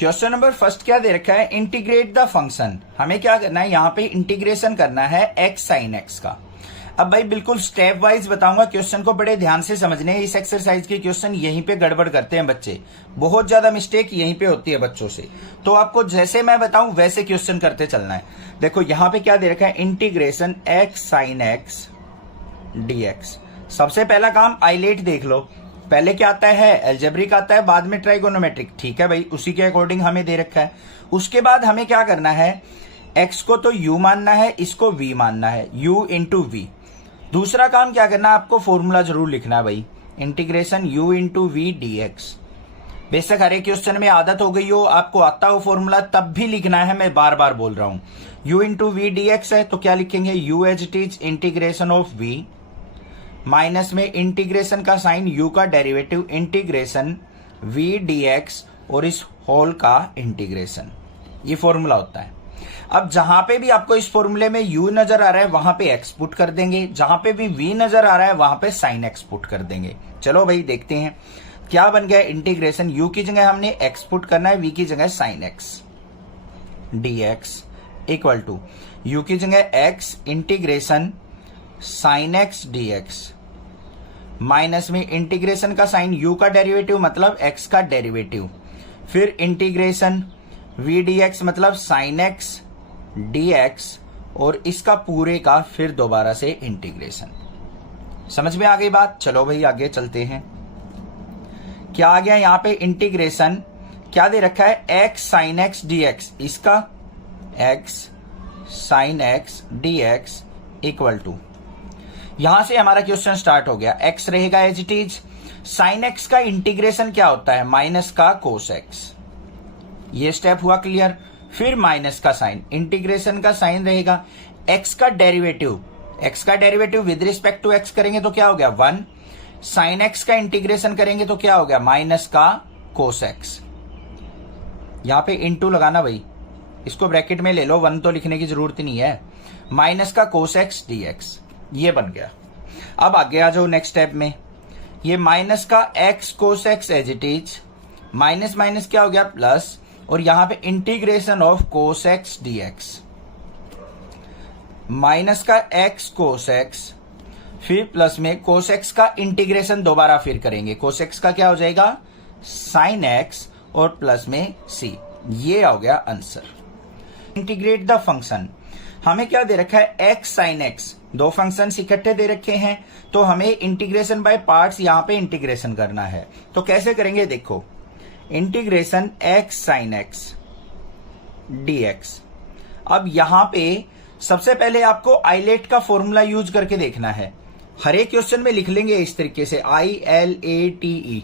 Question number first क्या दे रखा है, इंटीग्रेट द फंक्शन। हमें क्या करना है, यहाँ पे इंटीग्रेशन करना है एक्स साइन एक्स का। अब भाई बिल्कुल स्टेप वाइज बताऊंगा, क्वेश्चन को बड़े ध्यान से समझने। इस एक्सरसाइज के क्वेश्चन यहीं पे गड़बड़ करते हैं बच्चे, बहुत ज्यादा मिस्टेक यहीं पे होती है बच्चों से। तो आपको जैसे मैं बताऊं वैसे क्वेश्चन करते चलना है। देखो यहाँ पे क्या दे रखा है, integration x sine x dx. सबसे पहला काम आइलेट देख लो, पहले क्या आता है, एल्जेब्रिक आता है, बाद में ट्राइगोनोमेट्रिक। ठीक है भाई, उसी के अकॉर्डिंग हमें दे रखा है। उसके बाद हमें क्या करना है, x को तो u मानना है, इसको v मानना है, u इंटू वी। दूसरा काम क्या करना है, आपको फॉर्मूला जरूर लिखना है भाई, integration u into we D X. बेशक हर एक क्वेश्चन में आदत हो गई हो, आपको आता हो फॉर्मूला, तब भी लिखना है, मैं बार बार बोल रहा हूं। u into we D X है तो क्या लिखेंगे, u as it is integration of v minus में इंटीग्रेशन का साइन u का डेरिवेटिव इंटीग्रेशन v dx और इस होल का इंटीग्रेशन। ये फॉर्मूला होता है। अब जहां पे भी आपको इस फॉर्मूले में u नजर आ रहा है वहां पे x पुट कर देंगे, जहां पे भी v नजर आ रहा है वहां पे साइन x पुट कर देंगे। चलो भाई देखते हैं क्या बन गया, इंटीग्रेशन u की जगह हमने x पुट करना है, v की जगह sine x dx equal to u की जगह x integration sine x dx minus में इंटीग्रेशन का साइन u का डेरिवेटिव मतलब x का डेरिवेटिव, फिर इंटीग्रेशन v dx मतलब साइन x dx और इसका पूरे का फिर दोबारा से इंटीग्रेशन। समझ में आ गई बात। चलो भाई आगे चलते हैं। क्या आ गया यहाँ पे, इंटीग्रेशन क्या दे रखा है, x साइन x dx, इसका x sine x dx equal to, यहां से हमारा क्वेश्चन स्टार्ट हो गया। x रहेगा as it is, sine x का इंटीग्रेशन क्या होता है, माइनस का कोस x। ये स्टेप हुआ क्लियर। फिर माइनस का साइन, इंटीग्रेशन का साइन रहेगा, x का डेरिवेटिव, x का derivative with respect to x करेंगे तो क्या हो गया 1, साइन x का इंटीग्रेशन करेंगे तो क्या हो गया माइनस का कोस x। यहां पे इनटू लगाना भाई, इसको ब्रैकेट में ले लो, 1 तो लिखने की जरूरत नहीं है, माइनस का कोस x dx। ये बन गया। अब आगे आ जाओ नेक्स्ट स्टेप में, ये माइनस का x cos x as it is, minus minus क्या हो गया प्लस, और यहां पे integration of cos x dx, minus का x कोस x, फिर प्लस में कोस x का इंटीग्रेशन दोबारा फिर करेंगे, कोस x का क्या हो जाएगा साइन x और प्लस में c। ये हो गया आंसर। इंटीग्रेट द फंक्शन, हमें क्या दे रखा है, x साइन x, दो फंक्शंस इकट्ठे दे रखे हैं तो हमें इंटीग्रेशन बाय पार्ट्स यहां पे इंटीग्रेशन करना है। तो कैसे करेंगे, देखो integration x sine x dx। अब यहां पे सबसे पहले आपको आइलेट का फॉर्मूला यूज करके देखना है, हर एक क्वेश्चन में लिख लेंगे इस तरीके से ILATE।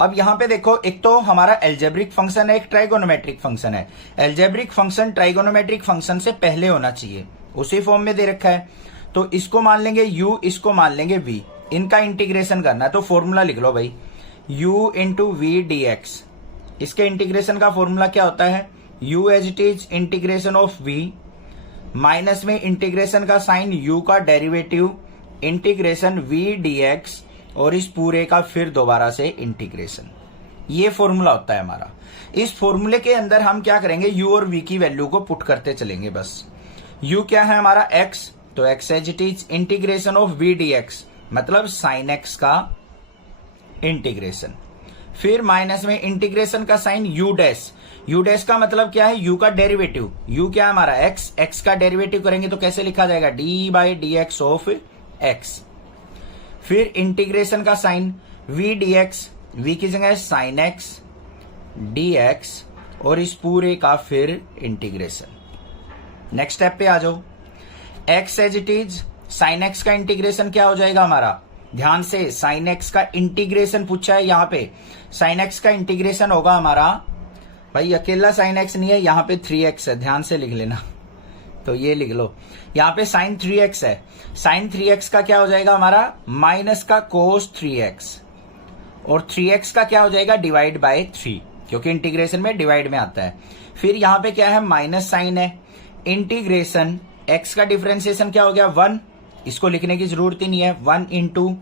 अब यहां पे देखो, एक तो हमारा एल्जेब्रिक फंक्शन है, एक ट्राइगोनोमेट्रिक फंक्शन है। एल्जेब्रिक फंक्शन ट्राइगोनोमेट्रिक फंक्शन से पहले होना चाहिए, उसी फॉर्म में दे रखा है। तो इसको मान लेंगे u, इसको मान लेंगे v, इनका इंटीग्रेशन करना है। तो फॉर्मूला लिख लो भाई, u into we D X. इसके इंटीग्रेशन का फॉर्मूला क्या होता है, u as it is integration of v minus में इंटीग्रेशन का साइन u का डेरिवेटिव इंटीग्रेशन v dx और इस पूरे का फिर दोबारा से इंटीग्रेशन। ये फॉर्मूला होता है हमारा। इस फॉर्मूले के अंदर हम क्या करेंगे, u और v की वैल्यू को पुट करते चलेंगे बस। u क्या है हमारा x, तो x as it is integration of v dx मतलब साइन x का इंटीग्रेशन, फिर माइनस में इंटीग्रेशन का sign u dash, u dash का मतलब क्या है, u का डेरिवेटिव, u क्या है हमारा x, x का डेरिवेटिव करेंगे तो कैसे लिखा जाएगा d by d x of x, फिर इंटीग्रेशन का साइन v dx, v की जगह साइन x dx और इस पूरे का फिर इंटीग्रेशन। नेक्स्ट स्टेप पे आ जाओ, x as it is sine x का इंटीग्रेशन क्या हो जाएगा हमारा, ध्यान से साइन x का इंटीग्रेशन पूछा है, यहाँ पे साइन x का इंटीग्रेशन होगा हमारा भाई, अकेला साइन x नहीं है, यहाँ पे 3x है, ध्यान से लिख लेना। तो ये लिख लो, यहाँ पे साइन 3x है, साइन 3x का क्या हो जाएगा हमारा माइनस का कोस 3x और 3x का क्या हो जाएगा डिवाइड बाय 3, क्योंकि इंटीग्रेशन में डिवाइड में आता है। फिर यहाँ पे क्या है माइनस साइन है, इंटीग्रेशन x का डिफरेंशिएशन क्या हो गया 1, इसको लिखने की जरूरत ही नहीं है, 1 इंटू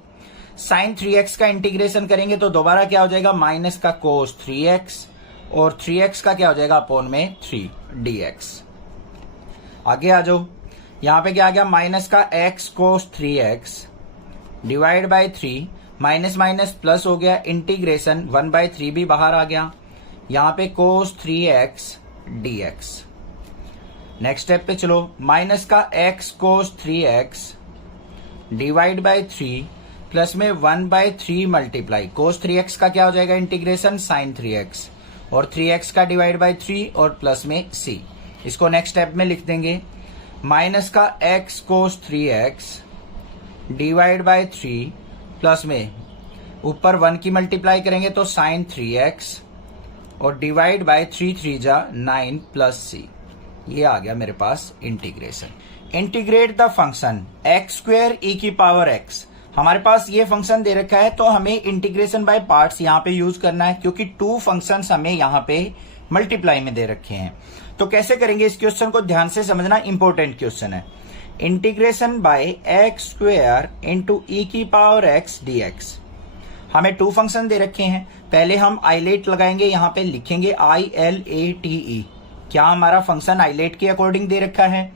साइन 3x का इंटीग्रेशन करेंगे तो दोबारा क्या हो जाएगा माइनस का कोस 3x और 3x का क्या हो जाएगा अपॉन में 3 dx। आगे आ जाओ, यहां पे क्या आ गया माइनस का x cos 3x divide by 3, minus minus plus हो गया, इंटीग्रेशन 1/3 भी बाहर आ गया, यहां पे cos 3x dx। Next step पे चलो, माइनस का x cos 3x divide by 3 plus में 1/3 मल्टीप्लाई cos 3x का क्या हो जाएगा इंटीग्रेशन sin 3x और 3x का डिवाइड बाय 3 और प्लस में c। इसको नेक्स्ट स्टेप में लिख देंगे, माइनस का x cos 3x divide by 3 plus में ऊपर 1 की मल्टीप्लाई करेंगे तो sin 3x और डिवाइड बाय 3 3 जा 9 प्लस c। ये आ गया मेरे पास integration. Integrate the function x square e की पावर x। हमारे पास ये फंक्शन दे रखा है तो हमें इंटीग्रेशन बाय पार्ट्स यहाँ पे यूज करना है, क्योंकि 2 फंक्शंस हमें यहाँ पे मल्टीप्लाई में दे रखे हैं। तो कैसे करेंगे इस क्वेश्चन को ध्यान से समझना, इंपॉर्टेंट क्वेश्चन है। Integration by x square into e की पावर एक्स डीएक्स। हमें 2 फंक्शन दे रखे हैं, पहले हम आइलेट लगाएंगे, यहाँ पे लिखेंगे ILATE। क्या हमारा फंक्शन आइलेट के अकॉर्डिंग दे रखा है,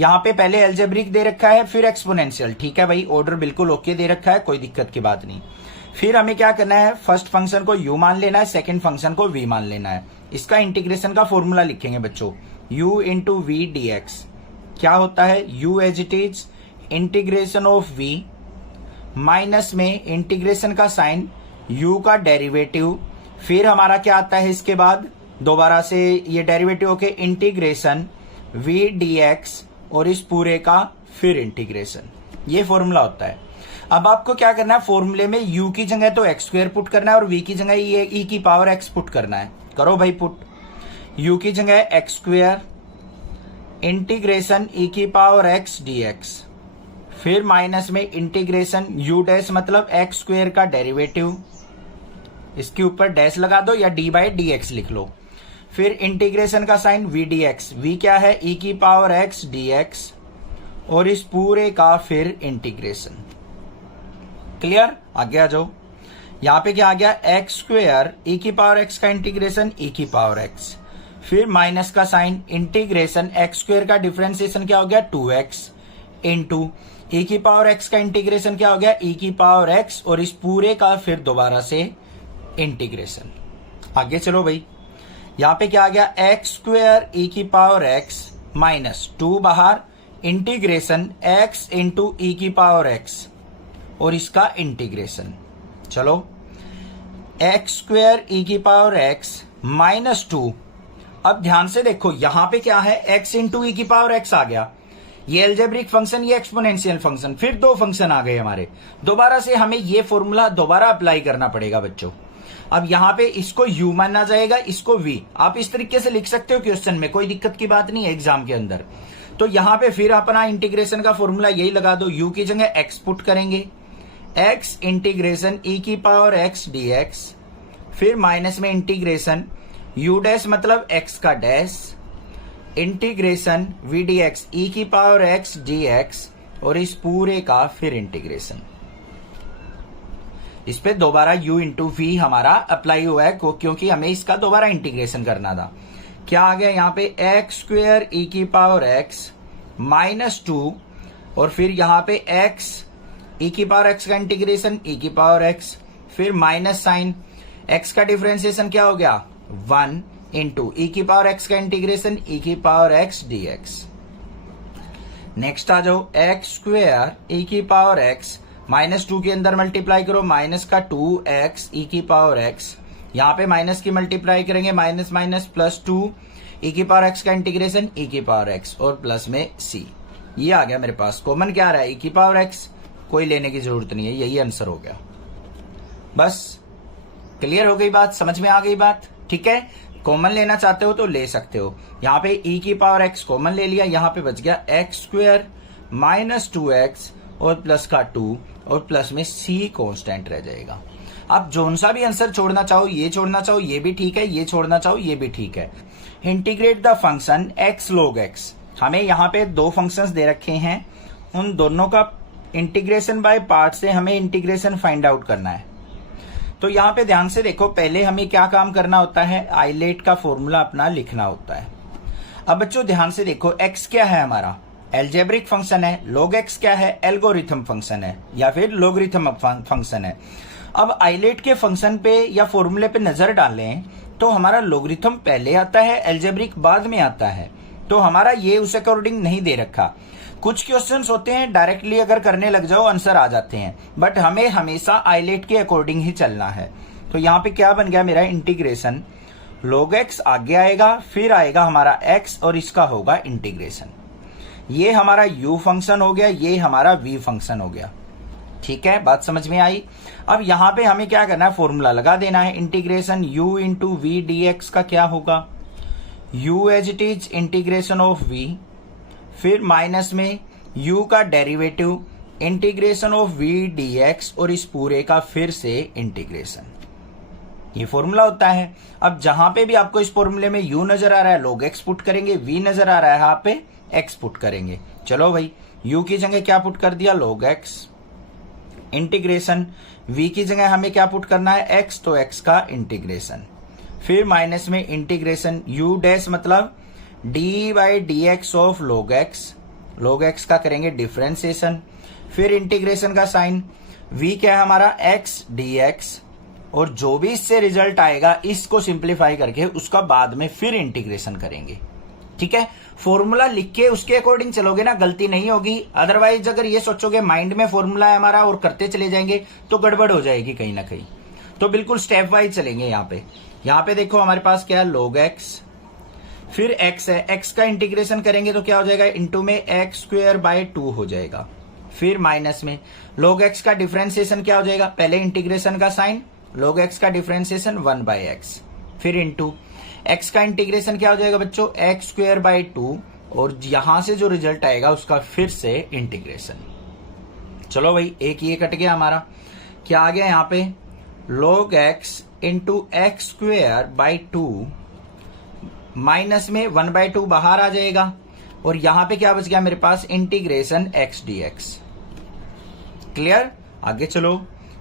यहाँ पे पहले एल्जेब्रिक दे रखा है फिर एक्सपोनेंशियल। ठीक है भाई, ऑर्डर बिल्कुल ओके दे रखा है, कोई दिक्कत की बात नहीं। फिर हमें क्या करना है, फर्स्ट फंक्शन को u मान लेना है, सेकंड फंक्शन को v मान लेना है। इसका इंटीग्रेशन का फॉर्मूला लिखेंगे बच्चों, u into we D X. क्या होता है, u as it is integration of v minus में इंटीग्रेशन का साइन u का डेरिवेटिव, फिर हमारा क्या आता है इसके बाद दोबारा से ये डेरिवेटिव होके इंटीग्रेशन v डी एक्स और इस पूरे का फिर इंटीग्रेशन। ये फॉर्मूला होता है। अब आपको क्या करना है, फॉर्मूले में u की जगह तो x स्क्वायर पुट करना है और v की जगह ये e की पावर x पुट करना है। करो भाई पुट, u की जगह x स्क्वायर इंटीग्रेशन e की पावर x dx, फिर माइनस में इंटीग्रेशन u डैश मतलब x स्क्वायर का डेरिवेटिव, इसके ऊपर डैश लगा दो या d बाई डी एक्स लिख लो, फिर इंटीग्रेशन का साइन v dx। v क्या है, e की पावर x dx और इस पूरे का फिर इंटीग्रेशन। क्लियर, आगे आ जाओ, यहाँ पे क्या आ गया x स्क्वायर e की पावर x का इंटीग्रेशन e की पावर x, फिर माइनस का साइन इंटीग्रेशन x स्क्वायर का डिफरेंशिएशन क्या हो गया 2x इंटू e की पावर x का इंटीग्रेशन क्या हो गया e की पावर x और इस पूरे का फिर दोबारा से इंटीग्रेशन। आगे चलो भाई, यहाँ पे क्या आ गया x स्क्वायर e की पावर x माइनस 2 बाहर इंटीग्रेशन x इंटू e की पावर x और इसका इंटीग्रेशन। चलो x स्क्वायर e की पावर x माइनस 2। अब ध्यान से देखो यहां पे क्या है, x इंटू e की पावर x आ गया, ये एल्जेब्रिक फंक्शन, ये एक्सपोनेंशियल फंक्शन, फिर 2 फंक्शन आ गए हमारे। दोबारा से हमें ये फॉर्मूला दोबारा अप्लाई करना पड़ेगा बच्चों। अब यहां पे इसको u माना जाएगा, इसको v। आप इस तरीके से लिख सकते हो क्वेश्चन में, कोई दिक्कत की बात नहीं है एग्जाम के अंदर। तो यहां पे फिर अपना इंटीग्रेशन का फॉर्मूला यही लगा दो, u की जगह x पुट करेंगे, x इंटीग्रेशन e की पावर x dx, फिर माइनस में इंटीग्रेशन u डैश मतलब x का dash integration v dx e की पावर x dx और इस पूरे का फिर इंटीग्रेशन। इस पे दोबारा u इंटू वी हमारा अप्लाई हुआ है क्योंकि हमें इसका दोबारा इंटीग्रेशन करना था। क्या आ गया यहाँ पे x स्क्वायर e की पावर x माइनस 2 और फिर यहाँ पे x e की पावर x का इंटीग्रेशन e की पावर x, फिर माइनस साइन x का डिफरेंशिएशन क्या हो गया 1 इंटू e की पावर x का इंटीग्रेशन e की पावर x dx। नेक्स्ट आ जाओ, x स्क्वायर e की पावर x माइनस 2 के अंदर मल्टीप्लाई करो, माइनस का 2x e की पावर x, यहाँ पे माइनस की मल्टीप्लाई करेंगे, माइनस माइनस प्लस 2 e की पावर x का इंटीग्रेशन e की पावर x और प्लस में c। ये आ गया मेरे पास, कॉमन क्या आ रहा है e की पावर x, कोई लेने की जरूरत नहीं है, यही आंसर हो गया। बस क्लियर हो गई बात, समझ में आ गई बात। ठीक है, कॉमन लेना चाहते हो तो ले सकते हो। यहाँ पे e की पावर x कॉमन ले लिया, यहाँ पे बच गया x स्क्वायर माइनस 2x और प्लस का 2 और प्लस में c कांस्टेंट रह जाएगा। आप जोन सा भी आंसर छोड़ना चाहो, ये छोड़ना चाहो ये भी ठीक है, ये छोड़ना चाहो ये भी ठीक है। Integrate the function x log x। हमें यहाँ पे 2 फंक्शंस दे रखे हैं, उन दोनों का इंटीग्रेशन बाय पार्ट से हमें इंटीग्रेशन फाइंड आउट करना है। तो यहाँ पे ध्यान से देखो, पहले हमें क्या काम करना होता है, आइलेट का फॉर्मूला अपना लिखना होता है। अब बच्चों ध्यान से देखो, x क्या है हमारा, एल्जेब्रिक फंक्शन है, log x क्या है, एल्गोरिथम फंक्शन है या फिर लोगरिथम फंक्शन है। अब आइलेट के फंक्शन पे या फॉर्मूले पे नजर डालें तो हमारा लोगरिथम पहले आता है, एल्जेब्रिक बाद में आता है। तो हमारा ये उस अकॉर्डिंग नहीं दे रखा। कुछ क्वेश्चंस होते हैं डायरेक्टली अगर करने लग जाओ आंसर आ जाते हैं, बट हमें हमेशा आइलेट के अकॉर्डिंग ही चलना है। तो यहाँ पे क्या बन गया मेरा, इंटीग्रेशन log x आगे आएगा, फिर आएगा हमारा x और इसका होगा इंटीग्रेशन। ये हमारा u फंक्शन हो गया, ये हमारा v फंक्शन हो गया। ठीक है, बात समझ में आई। अब यहाँ पे हमें क्या करना है, फॉर्मूला लगा देना है। Integration u into we D x का क्या होगा, u as it is integration of v, फिर माइनस में u का derivative integration of v dx और इस पूरे का फिर से इंटीग्रेशन। ये फॉर्मूला होता है। अब जहां पे भी आपको इस फॉर्मूले में u नजर आ रहा है log x पुट करेंगे, v नजर आ रहा है यहाँ पे x पुट करेंगे। चलो भाई, u की जगह क्या पुट कर दिया, log x, इंटीग्रेशन v की जगह हमें क्या पुट करना है, x, तो x का इंटीग्रेशन, फिर माइनस में इंटीग्रेशन u डैश मतलब d by d x of log x का करेंगे डिफरेंशिएशन, फिर इंटीग्रेशन का साइन, v क्या है हमारा x dx, और जो भी इससे रिजल्ट आएगा इसको सिंप्लीफाई करके उसका बाद में फिर इंटीग्रेशन करेंगे। ठीक है, फॉर्मूला लिख के उसके अकॉर्डिंग चलोगे ना, गलती नहीं होगी। अदरवाइज अगर ये सोचोगे माइंड में फॉर्मूला है हमारा और करते चले जाएंगे तो गड़बड़ हो जाएगी कहीं ना कहीं। तो बिल्कुल स्टेप वाइज चलेंगे। यहाँ पे देखो हमारे पास क्या है, log x, फिर x है, x का इंटीग्रेशन करेंगे तो क्या हो जाएगा, इंटू में x स्क्वायर बाय 2 हो जाएगा, फिर माइनस में log x का डिफरेंशिएशन क्या हो जाएगा, पहले इंटीग्रेशन का साइन, log x का डिफरेंशिएशन 1 बाय x, फिर इंटू x का इंटीग्रेशन क्या हो जाएगा बच्चों, x स्क्वायर बाय 2, और यहां से जो रिजल्ट आएगा उसका फिर से इंटीग्रेशन। चलो भाई, एक ये कट गया हमारा, क्या आ गया यहाँ पे, log x into x square by 2, minus में 1 बाय 2 बाहर आ जाएगा, और यहां पे क्या बच गया मेरे पास, इंटीग्रेशन x dx। क्लियर, आगे चलो।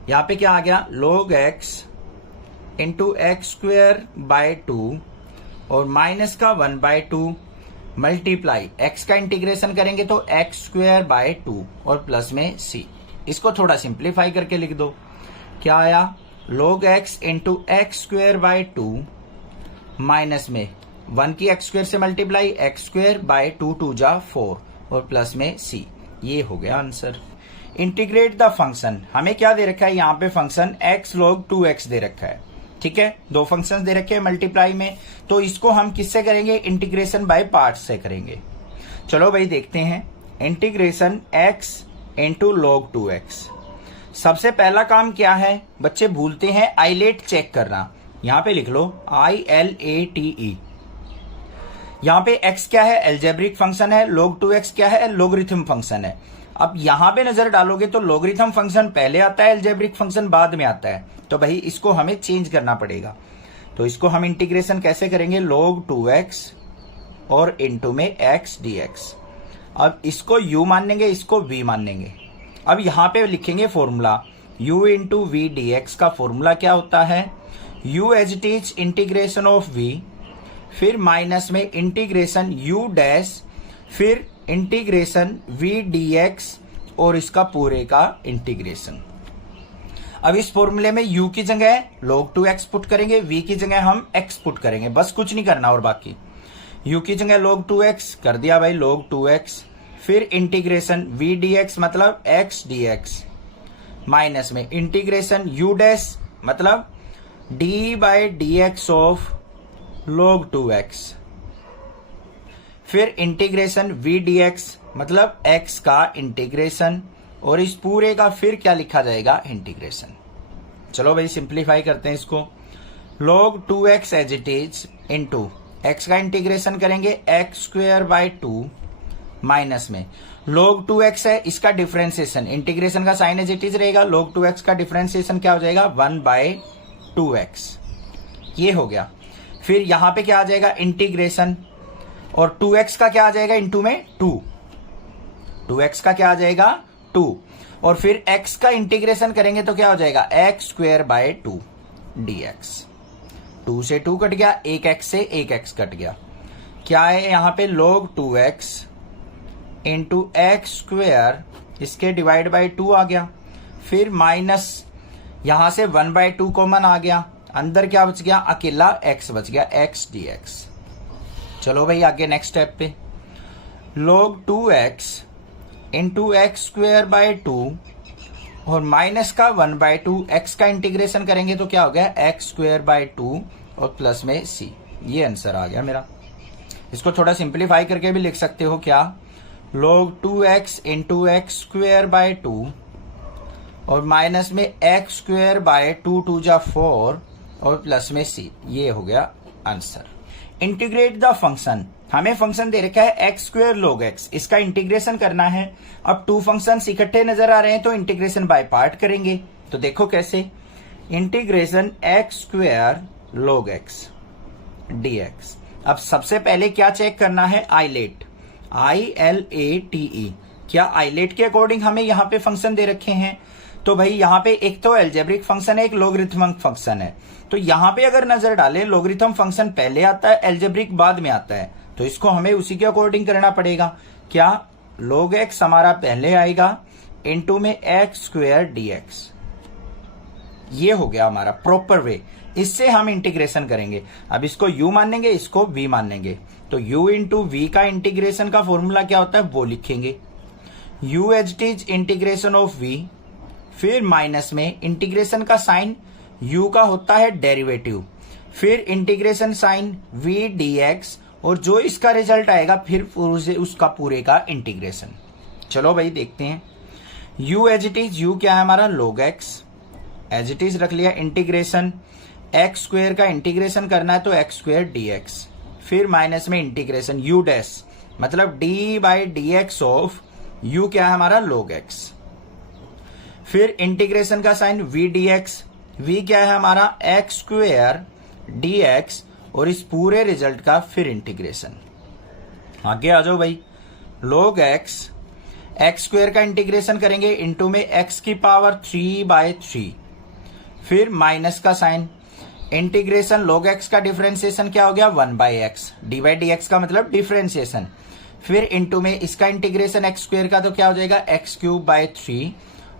यहाँ पे क्या आ गया, log x into x square by 2 और माइनस का 1 बाय 2 मल्टीप्लाई x का इंटीग्रेशन करेंगे तो एक्स स्क्वायर बाय 2 और प्लस में c। इसको थोड़ा सिंप्लीफाई करके लिख दो, क्या आया, log x into x square by 2 minus में 1 की एक्स स्क्वायर से मल्टीप्लाई, एक्स स्क्वायर बाय 2 2 जा 4 और प्लस में c। ये हो गया आंसर। इंटीग्रेट द फंक्शन, हमें क्या दे रखा है यहाँ पे, फंक्शन x log 2x दे रखा है। ठीक है, दो फंक्शंस दे रखे हैं मल्टीप्लाई में, तो इसको हम किससे करेंगे, इंटीग्रेशन बाय पार्ट्स से करेंगे। चलो भाई देखते हैं, integration x into log 2x। सबसे पहला काम क्या है बच्चे, भूलते हैं आइलेट चेक करना। यहाँ पे लिख लो ILATE। यहाँ पे x क्या है, एल्जेब्रिक फंक्शन है, log 2x क्या है, लोगरिथम फंक्शन है। अब यहां पे नजर डालोगे तो लोगरिथम फंक्शन पहले आता है, एल्जेब्रिक फंक्शन बाद में आता है, तो भाई इसको हमें चेंज करना पड़ेगा। तो इसको हम इंटीग्रेशन कैसे करेंगे, log 2x और इनटू में x dx। अब इसको u मानेंगे, इसको v मानेंगे। अब यहां पे लिखेंगे formula, u into we D x का फॉर्मूला क्या होता है, u as it is integration of v, फिर माइनस में इंटीग्रेशन u डैश, फिर इंटीग्रेशन v dx और इसका पूरे का इंटीग्रेशन। अब इस फॉर्मूले में u की जगह log 2x पुट करेंगे, v की जगह हम x पुट करेंगे, बस कुछ नहीं करना। और बाकी u की जगह log 2x कर दिया भाई, log 2x, फिर इंटीग्रेशन v dx मतलब x dx, माइनस में इंटीग्रेशन u डैश मतलब d by d x of log 2x, फिर इंटीग्रेशन v dx मतलब x का इंटीग्रेशन, और इस पूरे का फिर क्या लिखा जाएगा, इंटीग्रेशन। चलो भाई सिंप्लीफाई करते हैं इसको, log 2x as it is into x का इंटीग्रेशन करेंगे x स्क्वायर बाय 2 माइनस में log 2x है, इसका डिफरेंशिएशन, इंटीग्रेशन का साइन एज इट इज रहेगा, log 2x का डिफरेंशिएशन क्या हो जाएगा, 1 बाय 2x। ये हो गया। फिर यहां पे क्या आ जाएगा, इंटीग्रेशन, और 2x का क्या आ जाएगा, इंटू में 2, 2x का क्या आ जाएगा 2, और फिर x का इंटीग्रेशन करेंगे तो क्या हो जाएगा x स्क्वायर बाय 2 dx। 2 से 2 कट गया, एक x से एक x कट गया, क्या है यहाँ पे log 2x into x square, इसके डिवाइड बाय 2 आ गया, फिर माइनस यहां से 1/2 कॉमन आ गया, अंदर क्या बच गया, अकेला x बच गया, x dx। चलो भाई आगे नेक्स्ट स्टेप पे, log 2x into x square by 2 और माइनस का 1/2, x का इंटीग्रेशन करेंगे तो क्या हो गया, x स्क्वेयर बाय 2 और प्लस में c। ये आंसर आ गया मेरा। इसको थोड़ा सिंप्लीफाई करके भी लिख सकते हो, क्या, log 2x into x square by 2 और माइनस में एक्स स्क्वेयर बाय 2 2 जा 4 और प्लस में c। ये हो गया आंसर। इंटीग्रेट द फंक्शन, हमें फंक्शन दे रखा है एक्स स्क्वेयर log x, इसका इंटीग्रेशन करना है। अब 2 फंक्शंस इकट्ठे नजर आ रहे हैं तो इंटीग्रेशन बाय पार्ट करेंगे। तो देखो कैसे, integration x square log x dx। अब सबसे पहले क्या चेक करना है, आइलेट, ILATE, क्या आइलेट के अकॉर्डिंग हमें यहाँ पे फंक्शन दे रखे हैं। तो भाई यहाँ पे एक तो एल्जेब्रिक फंक्शन है, एक लॉगरिथमिक फंक्शन है। तो यहाँ पे अगर नजर डालें, लॉगरिथम फंक्शन पहले आता है, एल्जेब्रिक बाद में आता है, तो इसको हमें उसी के अकॉर्डिंग करना पड़ेगा। क्या, log x हमारा पहले आएगा इनटू में एक्स स्क्वेयर dx। ये हो गया हमारा प्रॉपर वे, इससे हम इंटीग्रेशन करेंगे। अब इसको u मानेंगे, इसको v मानेंगे, तो u इंटू वी का इंटीग्रेशन का फॉर्मूला क्या होता है वो लिखेंगे, u as it is integration of v, फिर माइनस में इंटीग्रेशन का साइन u का होता है डेरिवेटिव, फिर इंटीग्रेशन साइन v dx, और जो इसका रिजल्ट आएगा फिर उसका पूरे का इंटीग्रेशन। चलो भाई देखते हैं, u as it is, u क्या है हमारा log x, as it is रख लिया, इंटीग्रेशन एक्स स्क्वेयर का इंटीग्रेशन करना है तो एक्स स्क्वेयर dx, फिर माइनस में इंटीग्रेशन u डैश, मतलब d by dx of u क्या है हमारा log x, फिर इंटीग्रेशन का साइन v dx, v क्या है हमारा एक्स स्क्वेयर dx, और इस पूरे रिजल्ट का फिर इंटीग्रेशन। आगे आ जाओ भाई, log x एक्स स्क्वेयर का इंटीग्रेशन करेंगे इनटू में x की पावर 3/3, फिर माइनस का साइन, इंटीग्रेशन log x का डिफरेंशिएशन क्या हो गया 1/x, D by d x का मतलब डिफरेंशिएशन, फिर इनटू में इसका इंटीग्रेशन एक्स स्क्वेयर का तो क्या हो जाएगा x³ 3,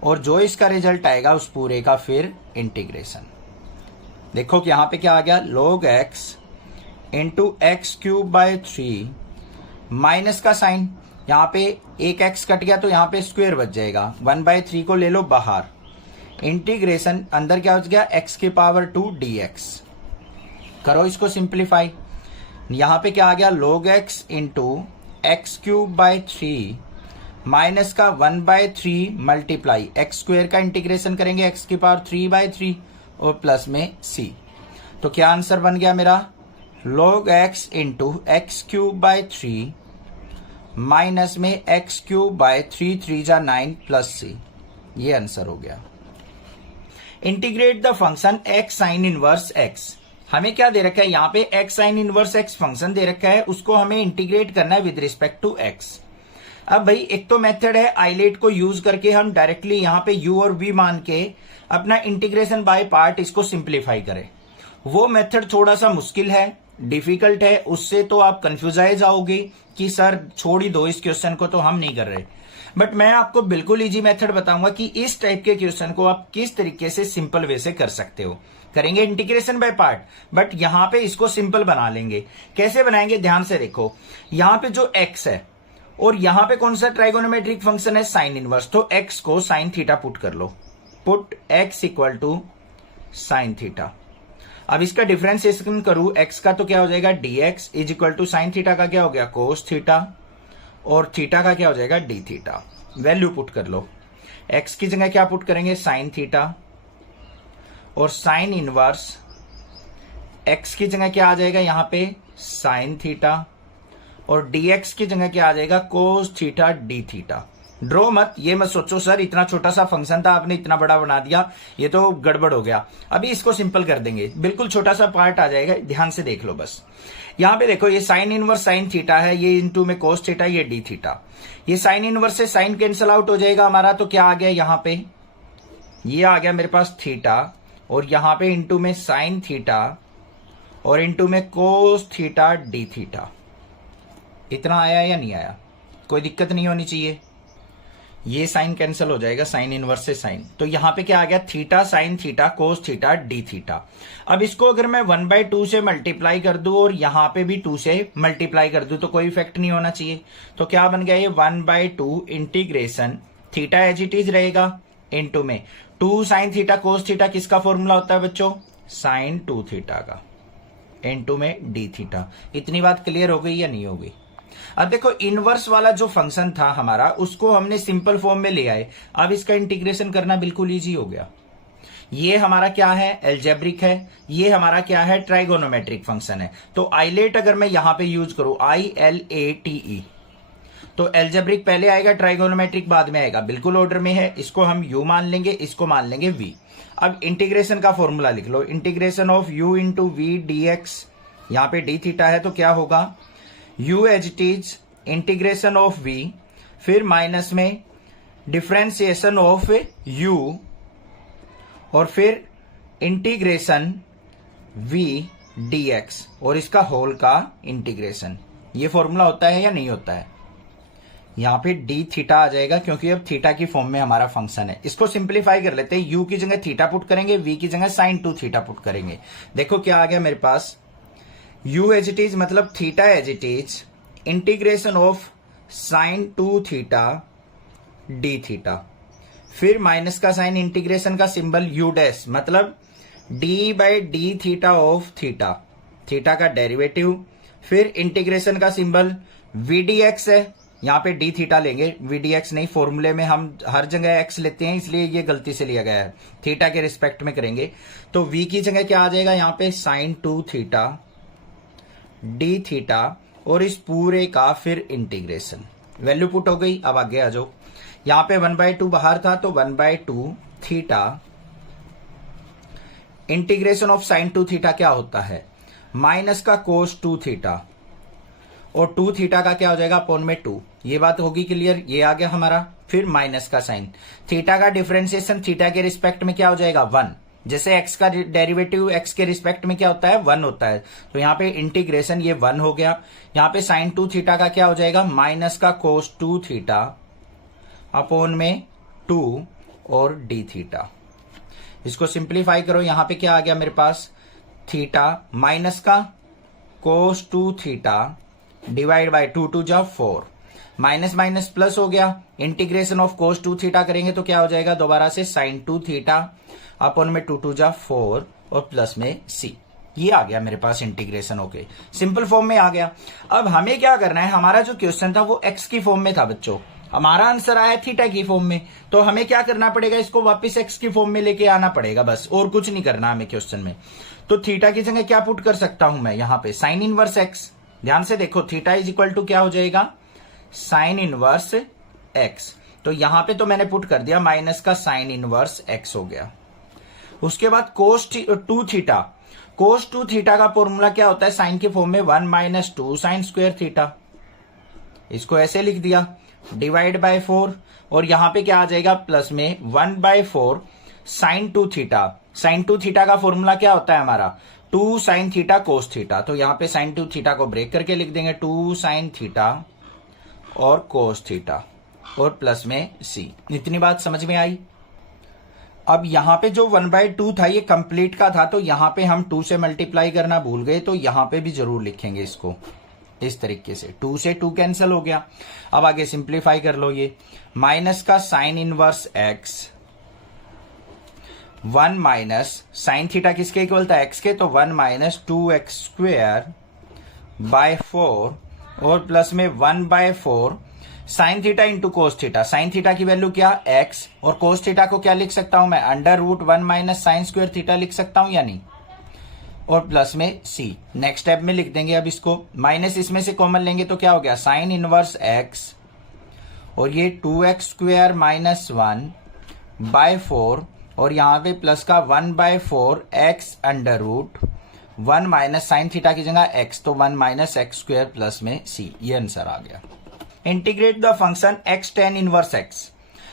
और जो इसका रिजल्ट आएगा उस पूरे का फिर इंटीग्रेशन। देखो कि यहां पे क्या आ गया, log x into x³ 3 minus का साइन, यहां पे एक x कट गया तो यहां पे स्क्वेयर बच जाएगा, 1/3 को ले लो बाहर, इंटीग्रेशन अंदर क्या बच गया x⁻² dx। करो इसको सिंप्लीफाई, यहां पे क्या आ गया log x into x³ 3 minus का 1/3 मल्टीप्लाई एक्स स्क्वेयर का इंटीग्रेशन करेंगे x⁻3/3 और प्लस में c। तो क्या आंसर बन गया मेरा, log x into x³ 3 minus में x³ 3 जा 9 प्लस c। ये आंसर हो गया। Integrate the function x sine inverse x, हमें क्या दे रखा है यहाँ पे x sine inverse x function दे रखा है, उसको हमें इंटीग्रेट करना है विद रिस्पेक्ट टू x। अब भाई एक तो मेथड है आइलेट को यूज करके हम डायरेक्टली यहाँ पे u और v मान के अपना इंटीग्रेशन बाय पार्ट इसको सिंप्लीफाई करें। वो मेथड थोड़ा सा मुश्किल है, डिफिकल्ट है, उससे तो आप कंफ्यूज जाओगे कि सर छोड़ ही दो इस क्वेश्चन को, तो हम नहीं कर रहे। बट मैं आपको बिल्कुल इजी मेथड बताऊंगा कि इस टाइप के क्वेश्चन को आप किस तरीके से सिंपल वे से कर सकते हो। करेंगे इंटीग्रेशन बाय पार्ट, बट यहां पे इसको सिंपल बना लेंगे। कैसे बनाएंगे, ध्यान से देखो, यहां पे जो x है और यहां पे कौन सा ट्राइगोनोमेट्रिक फंक्शन है, साइन इनवर्स, तो x को साइन थीटा पुट कर लो, put x equal to sine theta. अब इसका डिफरेंशिएशन करूं x का तो क्या हो जाएगा dx is equal to sine theta का क्या हो गया कोस थीटा, और थीटा का क्या हो जाएगा डी थीटा। वैल्यू पुट कर लो, x की जगह क्या पुट करेंगे साइन थीटा, और साइन इनवर्स x की जगह क्या आ जाएगा यहां पे साइन थीटा, और dx की जगह क्या आ जाएगा cos theta d theta. Draw मत, ये मत सोचो सर इतना छोटा सा फंक्शन था आपने इतना बड़ा बना दिया, ये तो गड़बड़ हो गया। अभी इसको सिंपल कर देंगे, बिल्कुल छोटा सा पार्ट आ जाएगा, ध्यान से देख लो बस। यहां पे देखो ये साइन इनवर्स साइन थीटा है, ये इनटू में कोस थीटा, ये डी थीटा। ये साइन इनवर्स से साइन कैंसल आउट हो जाएगा हमारा, तो क्या आ गया यहां पे, ये आ गया मेरे पास थीटा, और यहां पे इनटू में साइन थीटा और इनटू में कोस थीटा डी थीटा। इतना आया या नहीं आया? कोई दिक्कत नहीं होनी चाहिए। ये साइन कैंसिल हो जाएगा, साइन इनवर्स से साइन, तो यहां पे क्या आ गया, theta sine theta cos theta d theta. अब इसको अगर मैं 1/2 से मल्टीप्लाई कर दूं और यहां पे भी 2 से मल्टीप्लाई कर दूं तो कोई इफेक्ट नहीं होना चाहिए। तो क्या बन गया ये 1/2 integration theta as it is रहेगा इनटू में 2 साइन थीटा कोस थीटा, किसका फॉर्मूला होता है बच्चों, साइन 2 थीटा का, इनटू में डी थीटा। इतनी बात क्लियर हो गई या नहीं हो गई? अब देखो इनवर्स वाला जो फंक्शन था हमारा उसको हमने सिंपल फॉर्म में ले आए, अब इसका इंटीग्रेशन करना बिल्कुल इजी हो गया। ये हमारा क्या है, एल्जेब्रिक है, ये हमारा क्या है, ट्राइगोनोमेट्रिक फंक्शन है। तो आइलेट अगर मैं यहां पे यूज करूं ILATE, तो एल्जेब्रिक पहले आएगा, ट्राइगोनोमेट्रिक बाद में आएगा, बिल्कुल ऑर्डर में है। इसको हम u मान लेंगे, इसको मान लेंगे v। अब इंटीग्रेशन का फॉर्मूला लिख लो, integration of u into we D x, यहां पे डी थीटा है तो क्या होगा, u as it is integration of v, फिर माइनस में डिफ्रेंसिएशन ऑफ u, और फिर इंटीग्रेशन v dx, और इसका होल का इंटीग्रेशन। ये फॉर्मूला होता है या नहीं होता है? यहां पे डी थीटा आ जाएगा क्योंकि अब थीटा की फॉर्म में हमारा फंक्शन है। इसको सिंप्लीफाई कर लेते हैं, u की जगह थीटा पुट करेंगे, v की जगह साइन 2 थीटा पुट करेंगे। देखो क्या आ गया मेरे पास, u एज इट इज मतलब theta as it is integration of sine 2 theta d theta, फिर माइनस का साइन, इंटीग्रेशन का सिंबल u डैश, मतलब d by d theta of theta, theta का डेरिवेटिव, फिर इंटीग्रेशन का सिंबल v dx है, यहां पे डी थीटा लेंगे, v dx नहीं, फॉर्मूले में हम हर जगह x लेते हैं इसलिए ये गलती से लिया गया है, थीटा के रिस्पेक्ट में करेंगे। तो v की जगह क्या आ जाएगा यहाँ पे, साइन 2 थीटा डी थीटा, और इस पूरे का फिर इंटीग्रेशन, वैल्यू पुट हो गई। अब आगे आ जाओ, यहां पे 1/2 बाहर था तो 1/2 theta integration of sine 2 theta क्या होता है, माइनस का कोस 2 थीटा, और 2 थीटा का क्या हो जाएगा अपॉन में 2। ये बात होगी क्लियर, ये आ गया हमारा। फिर माइनस का साइन, थीटा का डिफरेंशिएशन थीटा के रिस्पेक्ट में क्या हो जाएगा 1, जैसे x का डेरिवेटिव x के रिस्पेक्ट में क्या होता है 1 होता है, तो यहाँ पे इंटीग्रेशन ये 1 हो गया। यहाँ पे साइन 2 थीटा का क्या हो जाएगा, माइनस का कोस 2 थीटा अपॉन में 2 और डी थीटा। इसको सिंप्लीफाई करो, यहाँ पे क्या आ गया मेरे पास, थीटा माइनस का कोस 2 थीटा डिवाइड बाई 2 2 जा 4, माइनस माइनस प्लस हो गया, इंटीग्रेशन ऑफ कोस 2 थीटा करेंगे तो क्या हो जाएगा दोबारा से साइन 2 थीटा अपॉन में 2 2 जा 4 और प्लस में c। ये आ गया मेरे पास इंटीग्रेशन, ओके, सिंपल फॉर्म में आ गया। अब हमें क्या करना है, हमारा जो क्वेश्चन था वो x की फॉर्म में था बच्चों, हमारा आंसर आया थीटा की फॉर्म में, तो हमें क्या करना पड़ेगा, इसको वापस x की फॉर्म में लेके आना पड़ेगा, बस और कुछ नहीं करना हमें क्वेश्चन में। तो थीटा की जगह क्या पुट कर सकता हूं मैं, यहाँ पे साइन इनवर्स x, ध्यान से देखो, थीटा इज इक्वल टू क्या हो जाएगा, साइन इनवर्स x। तो यहां पे तो मैंने पुट कर दिया, माइनस का साइन इनवर्स x हो गया। उसके बाद कोस 2 थीटा, कोस 2 थीटा का फॉर्मूला क्या होता है, साइन के फॉर्म में 1 माइनस 2 साइन स्क्वायर थीटा, इसको ऐसे लिख दिया, डिवाइड बाय 4, और यहां पे क्या आ जाएगा प्लस में 1/4 साइन 2 थीटा। साइन 2 थीटा का फॉर्मूला क्या होता है हमारा, 2 साइन थीटा कोस थीटा, तो यहां पे साइन 2 थीटा को ब्रेक करके लिख देंगे 2 साइन थीटा और कोस थीटा और प्लस में c। इतनी बात समझ में आई? अब यहां पे जो 1/2 था ये कंप्लीट का था, तो यहां पे हम 2 से मल्टीप्लाई करना भूल गए, तो यहां पे भी जरूर लिखेंगे इसको इस तरीके से, 2 से 2 कैंसिल हो गया। अब आगे सिंप्लीफाई कर लो, ये माइनस का sign inverse x, 1 minus sine theta किसके इक्वल था, x के, तो 1 माइनस 2x स्क्वायर बाय 4 और प्लस में 1/4 sign theta into cos theta. Sign theta की वैल्यू क्या, x, और कोस थीटा को क्या लिख सकता हूं मैं, √1 माइनस साइन स्क्वायर थीटा लिख सकता हूं या नहीं, और प्लस में c। नेक्स्ट स्टेप में लिख देंगे अब इसको, माइनस इसमें से कॉमन लेंगे तो क्या हो गया, साइन इनवर्स x और ये 2x² माइनस 1/4 और यहाँ पे प्लस का 1/4 x under root 1 minus sine theta की जगह x, तो 1 माइनस x² प्लस में c, ये आंसर आ गया। Integrate the function x tan inverse x।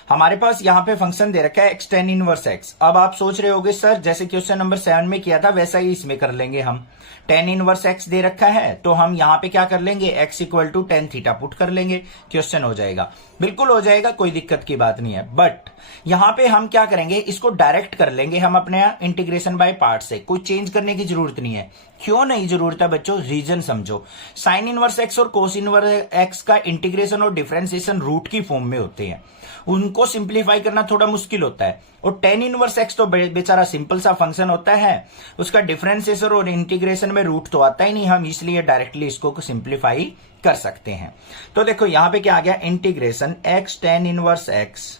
हमारे पास यहाँ पे फंक्शन दे रखा है x tan इनवर्स x। अब आप सोच रहे होगे सर जैसे क्वेश्चन नंबर 7 में किया था वैसा ही इसमें कर लेंगे हम। tan इनवर्स x दे रखा है तो हम यहाँ पे क्या कर लेंगे, x equal to tan theta put कर लेंगे, क्वेश्चन हो जाएगा। बिल्कुल हो जाएगा, कोई दिक्कत की बात नहीं है। बट यहाँ पे हम क्या करेंगे, इसको डायरेक्ट कर लेंगे हम अपने इंटीग्रेशन बाय पार्ट से, कोई चेंज करने की जरूरत नहीं है। क्यों नहीं जरूरत है बच्चों, रीजन समझो। साइन इनवर्स x और कोस इनवर्स x का इंटीग्रेशन और डिफरेंशिएशन रूट की फॉर्म में होते हैं, उनको सिंप्लीफाई करना थोड़ा मुश्किल होता है। और tan इनवर्स x तो बेचारा सिंपल सा फंक्शन होता है, उसका डिफरेंशिएशन और इंटीग्रेशन में रूट तो आता ही नहीं, हम इसलिए डायरेक्टली इसको सिंप्लीफाई कर सकते हैं। तो देखो यहां पे क्या आ गया, integration x tan inverse x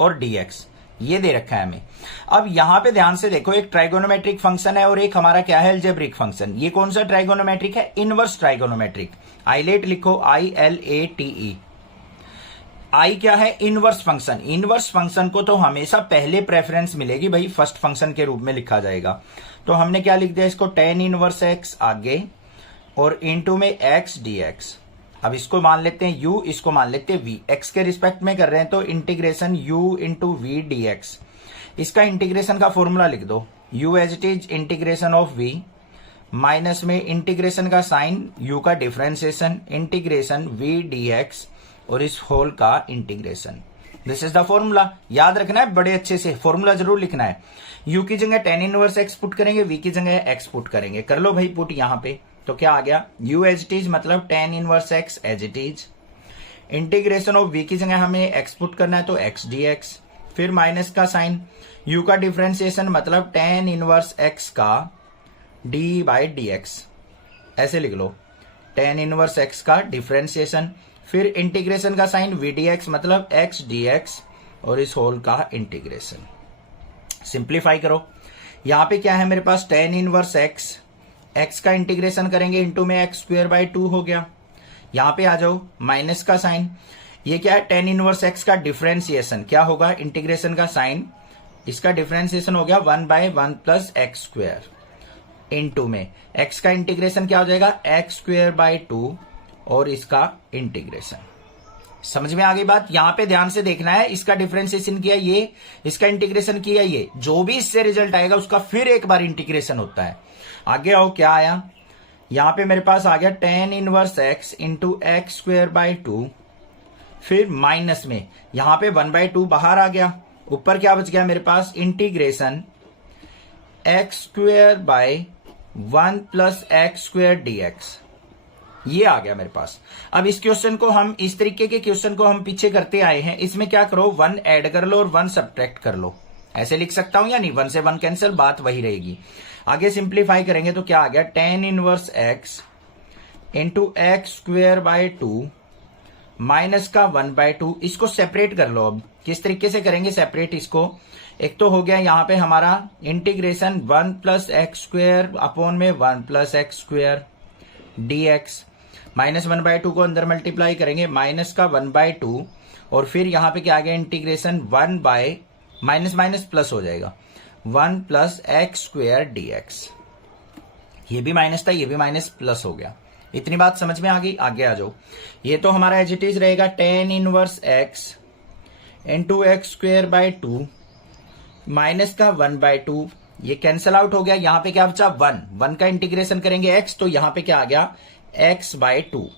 और dx, ये दे रखा है हमें। अब यहां पे ध्यान से देखो, एक ट्राइगोनोमेट्रिक फंक्शन है और एक हमारा क्या है, अलजेब्रिक फंक्शन। ये कौन सा ट्राइगोनोमेट्रिक है, इनवर्स ट्राइगोनोमेट्रिक। आइलेट लिखो, ILATE। आई क्या है, इनवर्स फंक्शन। इनवर्स फंक्शन को तो हमेशा पहले प्रेफरेंस मिलेगी भाई, फर्स्ट फंक्शन के रूप में लिखा जाएगा। तो हमने क्या लिख दिया इसको, tan इनवर्स x आगे और इनटू में x dx। अब इसको मान लेते हैं u, इसको मान लेते हैं v, x के रिस्पेक्ट में कर रहे हैं तो integration u into v dx। इसका इंटीग्रेशन का फॉर्मूला लिख दो, u as it is integration of v minus में इंटीग्रेशन का साइन u का डिफरेंशिएशन इंटीग्रेशन v dx और इस होल का integration. This is the formula, याद रखना है बड़े अच्छे से, फॉर्मूला जरूर लिखना है। u की जगह tan इनवर्स x पुट करेंगे, v की जगह x पुट करेंगे। कर लो भाई पुट यहां पे, तो क्या आ गया, u एज इट इज मतलब tan inverse x as it is, integration of v की जगह हमें x पुट करना है तो x dx, फिर माइनस का साइन, u का डिफरेंशिएशन मतलब tan इनवर्स x का d/dx, ऐसे लिख लो, tan इनवर्स x का डिफरेंशिएशन, फिर इंटीग्रेशन का साइन v dx मतलब x dx और इस होल का इंटीग्रेशन। सिंप्लीफाई करो, यहां पे क्या है मेरे पास, tan इनवर्स x का इंटीग्रेशन करेंगे इंटू में x²/2 हो गया। यहां पे आ जाओ, माइनस का साइन, ये क्या है, tan इनवर्स x का डिफरेंशिएशन क्या होगा, इंटीग्रेशन का साइन, इसका डिफरेंशिएशन हो गया 1/1 प्लस x² इंटू में x का इंटीग्रेशन क्या हो जाएगा, x²/2 और इसका इंटीग्रेशन। समझ में आ गई बात। यहां पे ध्यान से देखना है, इसका डिफरेंशिएशन किया ये, इसका इंटीग्रेशन किया ये, जो भी इससे रिजल्ट आएगा उसका फिर एक बार इंटीग्रेशन होता है। आगे आओ, क्या आया, यहां पे मेरे पास आ गया tan inverse x into x²/2, फिर माइनस में यहां पे 1/2 बाहर आ गया, ऊपर क्या बच गया मेरे पास, integration x²/1 plus x² dx, ये आ गया मेरे पास। अब इस क्वेश्चन को हम, इस तरीके के क्वेश्चन को हम पीछे करते आए हैं, इसमें क्या करो, 1 ऐड कर लो और 1 सब्ट्रैक्ट कर लो। ऐसे लिख सकता हूं या नहीं, 1 से 1 कैंसिल, बात वही रहेगी। आगे सिंप्लीफाई करेंगे तो क्या आ गया, tan inverse x into x²/2 minus का 1/2, इसको सेपरेट कर लो। अब किस तरीके से करेंगे सेपरेट इसको, एक तो हो गया यहां पे हमारा इंटीग्रेशन 1 प्लस x² अपॉन में 1 प्लस x² dx, माइनस 1/2 को अंदर मल्टीप्लाई करेंगे, माइनस का 1/2 और फिर यहां पे क्या आ गया, integration 1 bye minus minus plus हो जाएगा 1 प्लस x² dx। ये भी माइनस था, ये भी माइनस प्लस हो गया। इतनी बात समझ में आ गई। आगे आ जाओ, ये तो हमारा एज इट इज रहेगा tan inverse x into x²/2 minus का 1/2, ये कैंसल आउट हो गया। यहां पे क्या बचा, 1 का इंटीग्रेशन करेंगे x, तो यहां पे क्या आ गया, x/2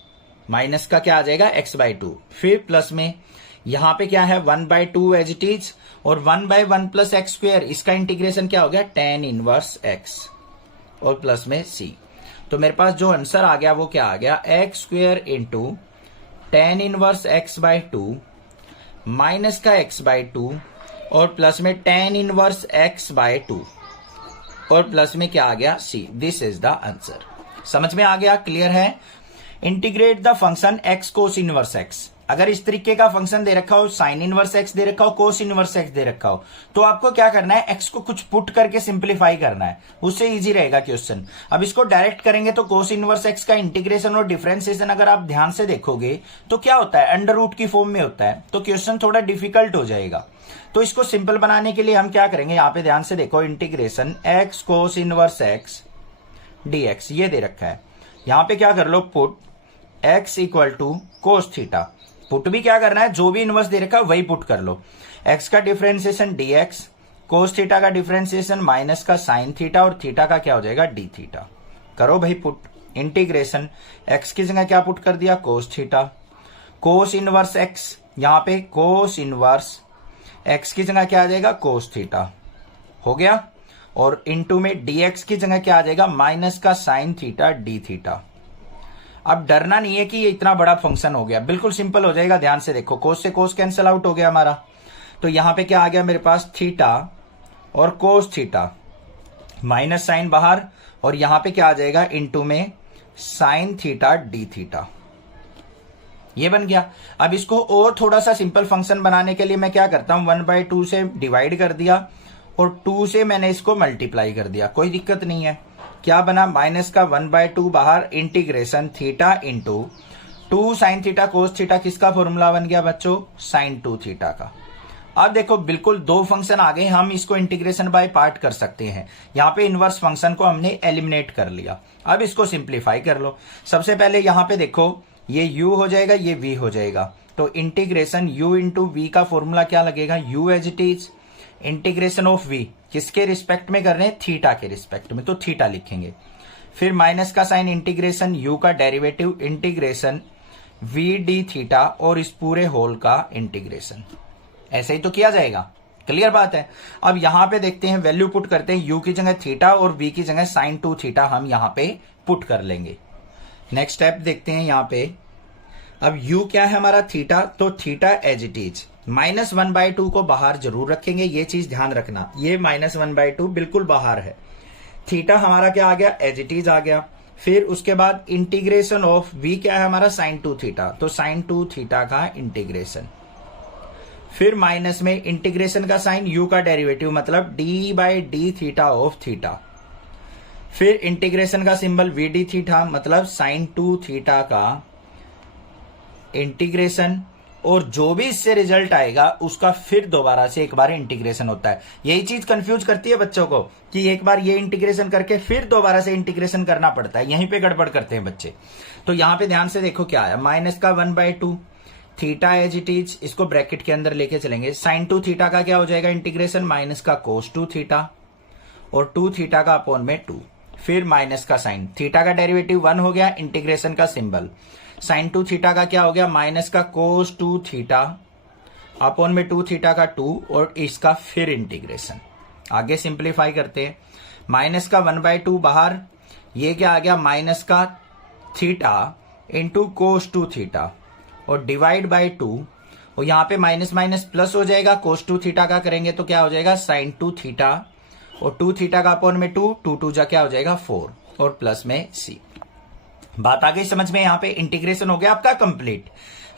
माइनस का क्या आ जाएगा, x/2, फिर प्लस में यहां पे क्या है 1/2 एज इट इज और 1/1 प्लस x², इसका इंटीग्रेशन क्या हो गया, tan इनवर्स x और प्लस में c। तो मेरे पास जो आंसर आ गया वो क्या आ गया, x² into tan inverse x/2 minus का x/2 और प्लस में tan इनवर्स x/2 और प्लस में क्या आ गया, c। This is the answer. समझ में आ गया, क्लियर है। Integrate the function x cos inverse x। अगर इस तरीके का फंक्शन दे रखा हो, साइन इनवर्स एक्स दे रखा हो, कोस इनवर्स एक्स दे रखा हो, तो आपको क्या करना है, एक्स को कुछ पुट करके सिंप्लीफाई करना है, उससे इजी रहेगा क्वेश्चन। अब इसको डायरेक्ट करेंगे तो कोस इनवर्स एक्स का इंटीग्रेशन और डिफरेंशिएशन अगर आप ध्यान से देखोगे तो क्या होता है, अंडर रूट की फॉर्म में होता है, तो क्वेश्चन थोड़ा डिफिकल्ट हो जाएगा। तो इसको सिंपल बनाने के लिए हम क्या करेंगे, यहां पे ध्यान से देखो, integration x cos inverse x dx ये दे रखा है। यहां पे क्या कर लो, put x equal to cos theta. Put भी क्या करना है, जो भी इनवर्स दे रखा है वही पुट कर लो। x का डिफरेंशिएशन dx, कोस थीटा का डिफरेंशिएशन माइनस का साइन थीटा, और थीटा का क्या हो जाएगा, डी थीटा। करो भाई पुट, इंटीग्रेशन x की जगह क्या पुट कर दिया, कोस थीटा, कोस इनवर्स x, यहां पे कोस इनवर्स x की जगह क्या आ जाएगा, कोस थीटा हो गया, और इनटू में dx की जगह क्या आ जाएगा, माइनस का साइन थीटा डी थीटा। अब डरना नहीं है कि ये इतना बड़ा फंक्शन हो गया, बिल्कुल सिंपल हो जाएगा। ध्यान से देखो, कोस से कोस कैंसिल आउट हो गया हमारा, तो यहां पे क्या आ गया मेरे पास, थीटा और कोस थीटा, माइनस साइन बाहर, और यहां पे क्या आ जाएगा, इनटू में साइन थीटा डी थीटा। ये बन गया। अब इसको और थोड़ा सा सिंपल फंक्शन बनाने के लिए मैं क्या करता हूं, 1/2 से डिवाइड कर दिया और 2 से मैंने इसको मल्टीप्लाई कर दिया, कोई दिक्कत नहीं है। क्या बना, माइनस का 1/2 बाहर, integration theta into 2 sine theta cos theta, किसका फॉर्मूला बन गया बच्चों, साइन 2 थीटा का। अब देखो बिल्कुल दो फंक्शन आ गए, हम इसको इंटीग्रेशन बाय पार्ट कर सकते हैं। यहां पे इनवर्स फंक्शन को हमने एलिमिनेट कर लिया। अब इसको सिंप्लीफाई कर लो। सबसे पहले यहां पे देखो, ये u हो जाएगा, ये v हो जाएगा, तो इंटीग्रेशन u इंटू वी का फॉर्मूला क्या लगेगा, u as it is, integration of v किसके रिस्पेक्ट में कर रहे हैं, थीटा के रिस्पेक्ट में, तो थीटा लिखेंगे। फिर माइनस का साइन, इंटीग्रेशन u का derivative, integration v d theta, और इस पूरे होल का इंटीग्रेशन। ऐसे ही तो किया जाएगा, क्लियर बात है। अब यहां पे देखते हैं, वैल्यू पुट करते हैं, u की जगह थीटा और v की जगह साइन 2 थीटा हम यहां पे पुट कर लेंगे। नेक्स्ट स्टेप देखते हैं यहां पे। अब u क्या है हमारा, थीटा, तो थीटा एज इट इज, -1/2 को बाहर जरूर रखेंगे, ये चीज ध्यान रखना, ये -1/2 बिल्कुल बाहर है। थीटा हमारा क्या आ गया, एज इट इज आ गया। फिर उसके बाद इंटीग्रेशन ऑफ v क्या है हमारा, साइन 2 थीटा, तो साइन 2 थीटा का इंटीग्रेशन। फिर माइनस में इंटीग्रेशन का साइन, u का डेरिवेटिव मतलब d/d थीटा ऑफ थीटा। फिर इंटीग्रेशन का सिंबल v डी थीटा मतलब साइन 2 थीटा का इंटीग्रेशन, और जो भी इससे रिजल्ट आएगा उसका फिर दोबारा से एक बार इंटीग्रेशन होता है। यही चीज कंफ्यूज करती है बच्चों को कि एक बार ये इंटीग्रेशन करके फिर दोबारा से इंटीग्रेशन करना पड़ता है, यहीं पे गड़बड़ करते हैं बच्चे। तो यहां पे ध्यान से देखो क्या आया, माइनस का 1/2 थीटा एज इट इज, इसको ब्रैकेट के अंदर लेके चलेंगे, साइन 2 थीटा का क्या हो जाएगा इंटीग्रेशन, माइनस का कोस 2 थीटा, और 2 थीटा का अपॉन में 2, फिर माइनस का साइन, थीटा का डेरिवेटिव 1 हो गया, इंटीग्रेशन का सिंबल, साइन 2 थीटा का क्या हो गया, माइनस का कोस 2 थीटा अपॉन में 2 थीटा का 2, और इसका फिर इंटीग्रेशन। आगे सिंप्लीफाई करते हैं, माइनस का 1/2 बाहर, ये क्या आ गया, माइनस का थीटा इंटू कोस 2 थीटा, और डिवाइड बाय 2, और यहां पे माइनस माइनस प्लस हो जाएगा, कोस 2 थीटा का करेंगे तो क्या हो जाएगा, साइन 2 थीटा, और 2 थीटा का अपॉन में 2, 2 2 जा क्या हो जाएगा 4, और प्लस में c। बात आ गई समझ में, यहां पे इंटीग्रेशन हो गया आपका कंप्लीट।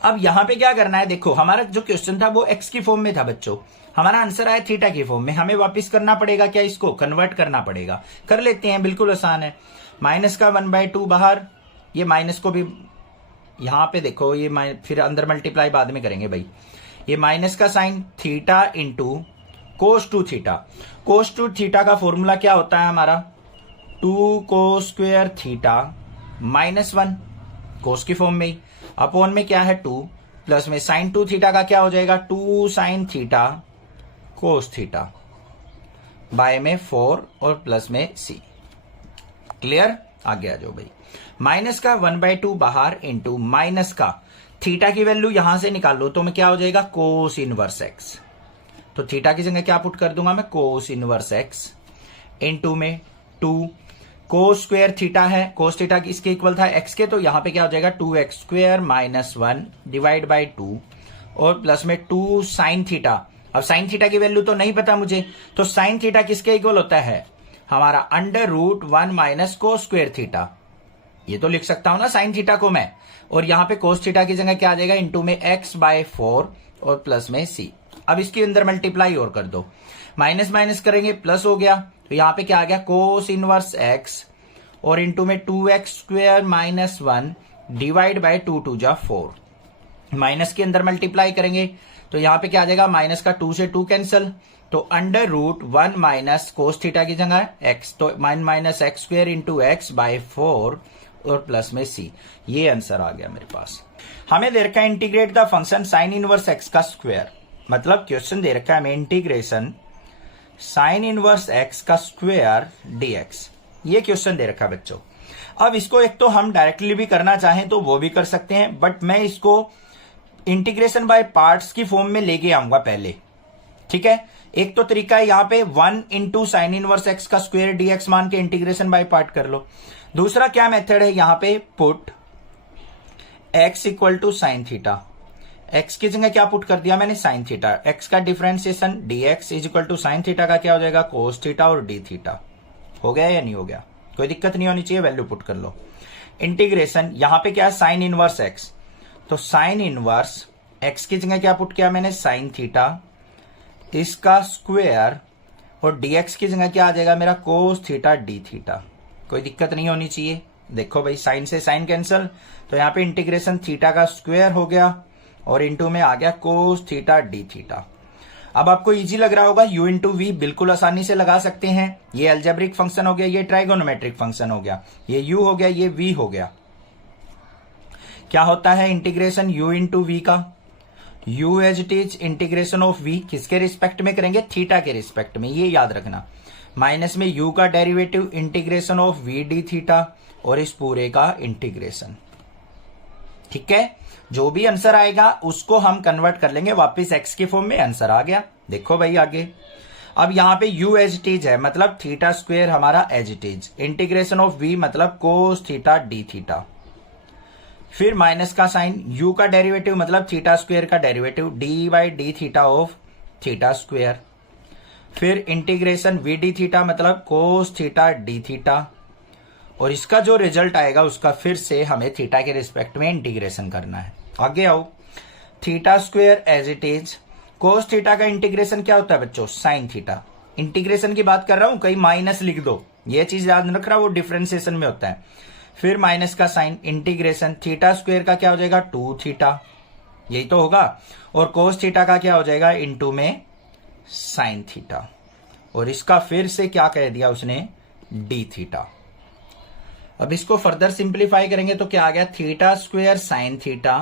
अब यहां पे क्या करना है, देखो हमारा जो क्वेश्चन था वो x की फॉर्म में था बच्चों, हमारा आंसर आया थीटा की फॉर्म में, हमें वापस करना पड़ेगा क्या, इसको कन्वर्ट करना पड़ेगा। कर लेते हैं, बिल्कुल आसान है। माइनस का 1/2 बाहर, ये माइनस को भी यहां पे देखो, ये फिर अंदर मल्टीप्लाई बाद में करेंगे भाई, ये माइनस का साइन थीटा इंटू कोस 2 थीटा, कोस 2 थीटा का फॉर्मूला क्या होता है हमारा, 2 कोस स्क्वायर थीटा -1, कोस की फॉर्म में ही, अपॉन में क्या है 2, प्लस में साइन 2 थीटा का क्या हो जाएगा, 2 sine theta cos theta, by में 4 और प्लस में c। क्लियर, आगे आ जाओ भाई। माइनस का 1/2 बाहर इंटू माइनस का थीटा की वैल्यू यहां से निकाल लो तो मैं क्या हो जाएगा, कोस इनवर्स एक्स, तो थीटा की जगह क्या पुट कर दूंगा मैं, कोस इनवर्स एक्स, इंटू में 2 कोस स्क्वायर थीटा है, कोस थीटा इसके इक्वल था एक्स के, तो यहां पे क्या हो जाएगा 2x स्क्वायर -1 डिवाइड बाय 2, और प्लस में 2 साइन थीटा। अब साइन थीटा की वैल्यू तो नहीं पता मुझे, तो साइन थीटा किसके इक्वल होता है हमारा, √1 माइनस कोस स्क्वायर थीटा, ये तो लिख सकता हूं ना साइन थीटा को मैं, और यहां पे कोस थीटा की जगह क्या आ जाएगा, इंटू में x/4 और प्लस में c। अब इसके अंदर मल्टीप्लाई और कर दो, माइनस माइनस करेंगे प्लस हो गया, तो यहां पे क्या आ गया, कोस इनवर्स x और इंटू में 2x² माइनस 1 डिवाइड बाय 2 2 जा 4। माइनस के अंदर मल्टीप्लाई करेंगे तो यहां पे क्या आ जाएगा, माइनस का 2 से 2 कैंसिल, तो under root 1 minus cos theta की जगह x, तो माइनस x² इंटू x/4 और प्लस में c। ये आंसर आ गया मेरे पास। हमें दे रखा है integrate the function sine inverse x का स्क्वायर, मतलब क्वेश्चन दे रखा है हमें इंटीग्रेशन साइन इनवर्स x का स्क्वायर dx। ये क्वेश्चन दे रखा है बच्चों। अब इसको एक तो हम डायरेक्टली भी करना चाहें तो वो भी कर सकते हैं, बट मैं इसको इंटीग्रेशन बाय पार्ट्स की फॉर्म में लेके आऊंगा पहले, ठीक है। एक तो तरीका है यहाँ पे 1 इंटू साइन इनवर्स x का स्क्वायर dx मान के इंटीग्रेशन बाय पार्ट कर लो। दूसरा क्या मेथड है, यहाँ पे put x equal to sine theta, x की जगह क्या पुट कर दिया मैंने, साइन थीटा। x का differentiation dx is equal to sine theta का क्या हो जाएगा, कोस थीटा और डी थीटा। हो गया या नहीं हो गया, कोई दिक्कत नहीं होनी चाहिए, वैल्यू पुट कर लो। इंटीग्रेशन यहाँ पे क्या है, साइन इनवर्स x, तो साइन इनवर्स x की जगह क्या पुट किया मैंने, साइन थीटा, इसका स्क्वायर, और dx की जगह क्या आ जाएगा मेरा, कोस थीटा डी थीटा। कोई दिक्कत नहीं होनी चाहिए। देखो भाई साइन से साइन कैंसिल, तो यहाँ पे इंटीग्रेशन थीटा का स्क्वायर हो गया और इंटू में आ गया कोस थीटा डी थीटा। अब आपको इजी लग रहा होगा, u इंटू वी बिल्कुल आसानी से लगा सकते हैं। ये अलजेब्रिक फंक्शन हो गया, ये ट्राइगोनोमेट्रिक फंक्शन हो गया, ये u हो गया, ये v हो गया। क्या होता है इंटीग्रेशन u इंटू वी का, u as it is integration of v किसके रिस्पेक्ट में करेंगे, थीटा के रिस्पेक्ट में, ये याद रखना। माइनस में u का derivative integration of v d theta और इस पूरे का इंटीग्रेशन, ठीक है। जो भी आंसर आएगा उसको हम कन्वर्ट कर लेंगे वापस x के फॉर्म में, आंसर आ गया। देखो भाई आगे, अब यहां पे u एज इट इज है, मतलब थीटा स्क्वायर हमारा as it is, integration of v मतलब कोस थीटा डी थीटा, फिर माइनस का साइन, u का डेरिवेटिव मतलब थीटा स्क्वायर का derivative d by d theta of theta square, फिर इंटीग्रेशन v डी थीटा मतलब कोस थीटा डी थीटा, और इसका जो रिजल्ट आएगा उसका फिर से हमें थीटा के रिस्पेक्ट में इंटीग्रेशन करना है। आगे आओ, theta square as it is, cos theta का इंटीग्रेशन क्या होता है बच्चों, साइन थीटा। इंटीग्रेशन की बात कर रहा हूं, कहीं माइनस लिख दो, ये चीज याद रख रहा, वो डिफरेंशिएशन में होता है। फिर माइनस का साइन, इंटीग्रेशन थीटा स्क्वायर का क्या हो जाएगा, 2 थीटा, यही तो होगा, और कोस थीटा का क्या हो जाएगा, इंटू में साइन थीटा, और इसका फिर से क्या कह दिया उसने, डी थीटा। अब इसको फर्दर सिंप्लीफाई करेंगे तो क्या आ गया, theta square sine theta,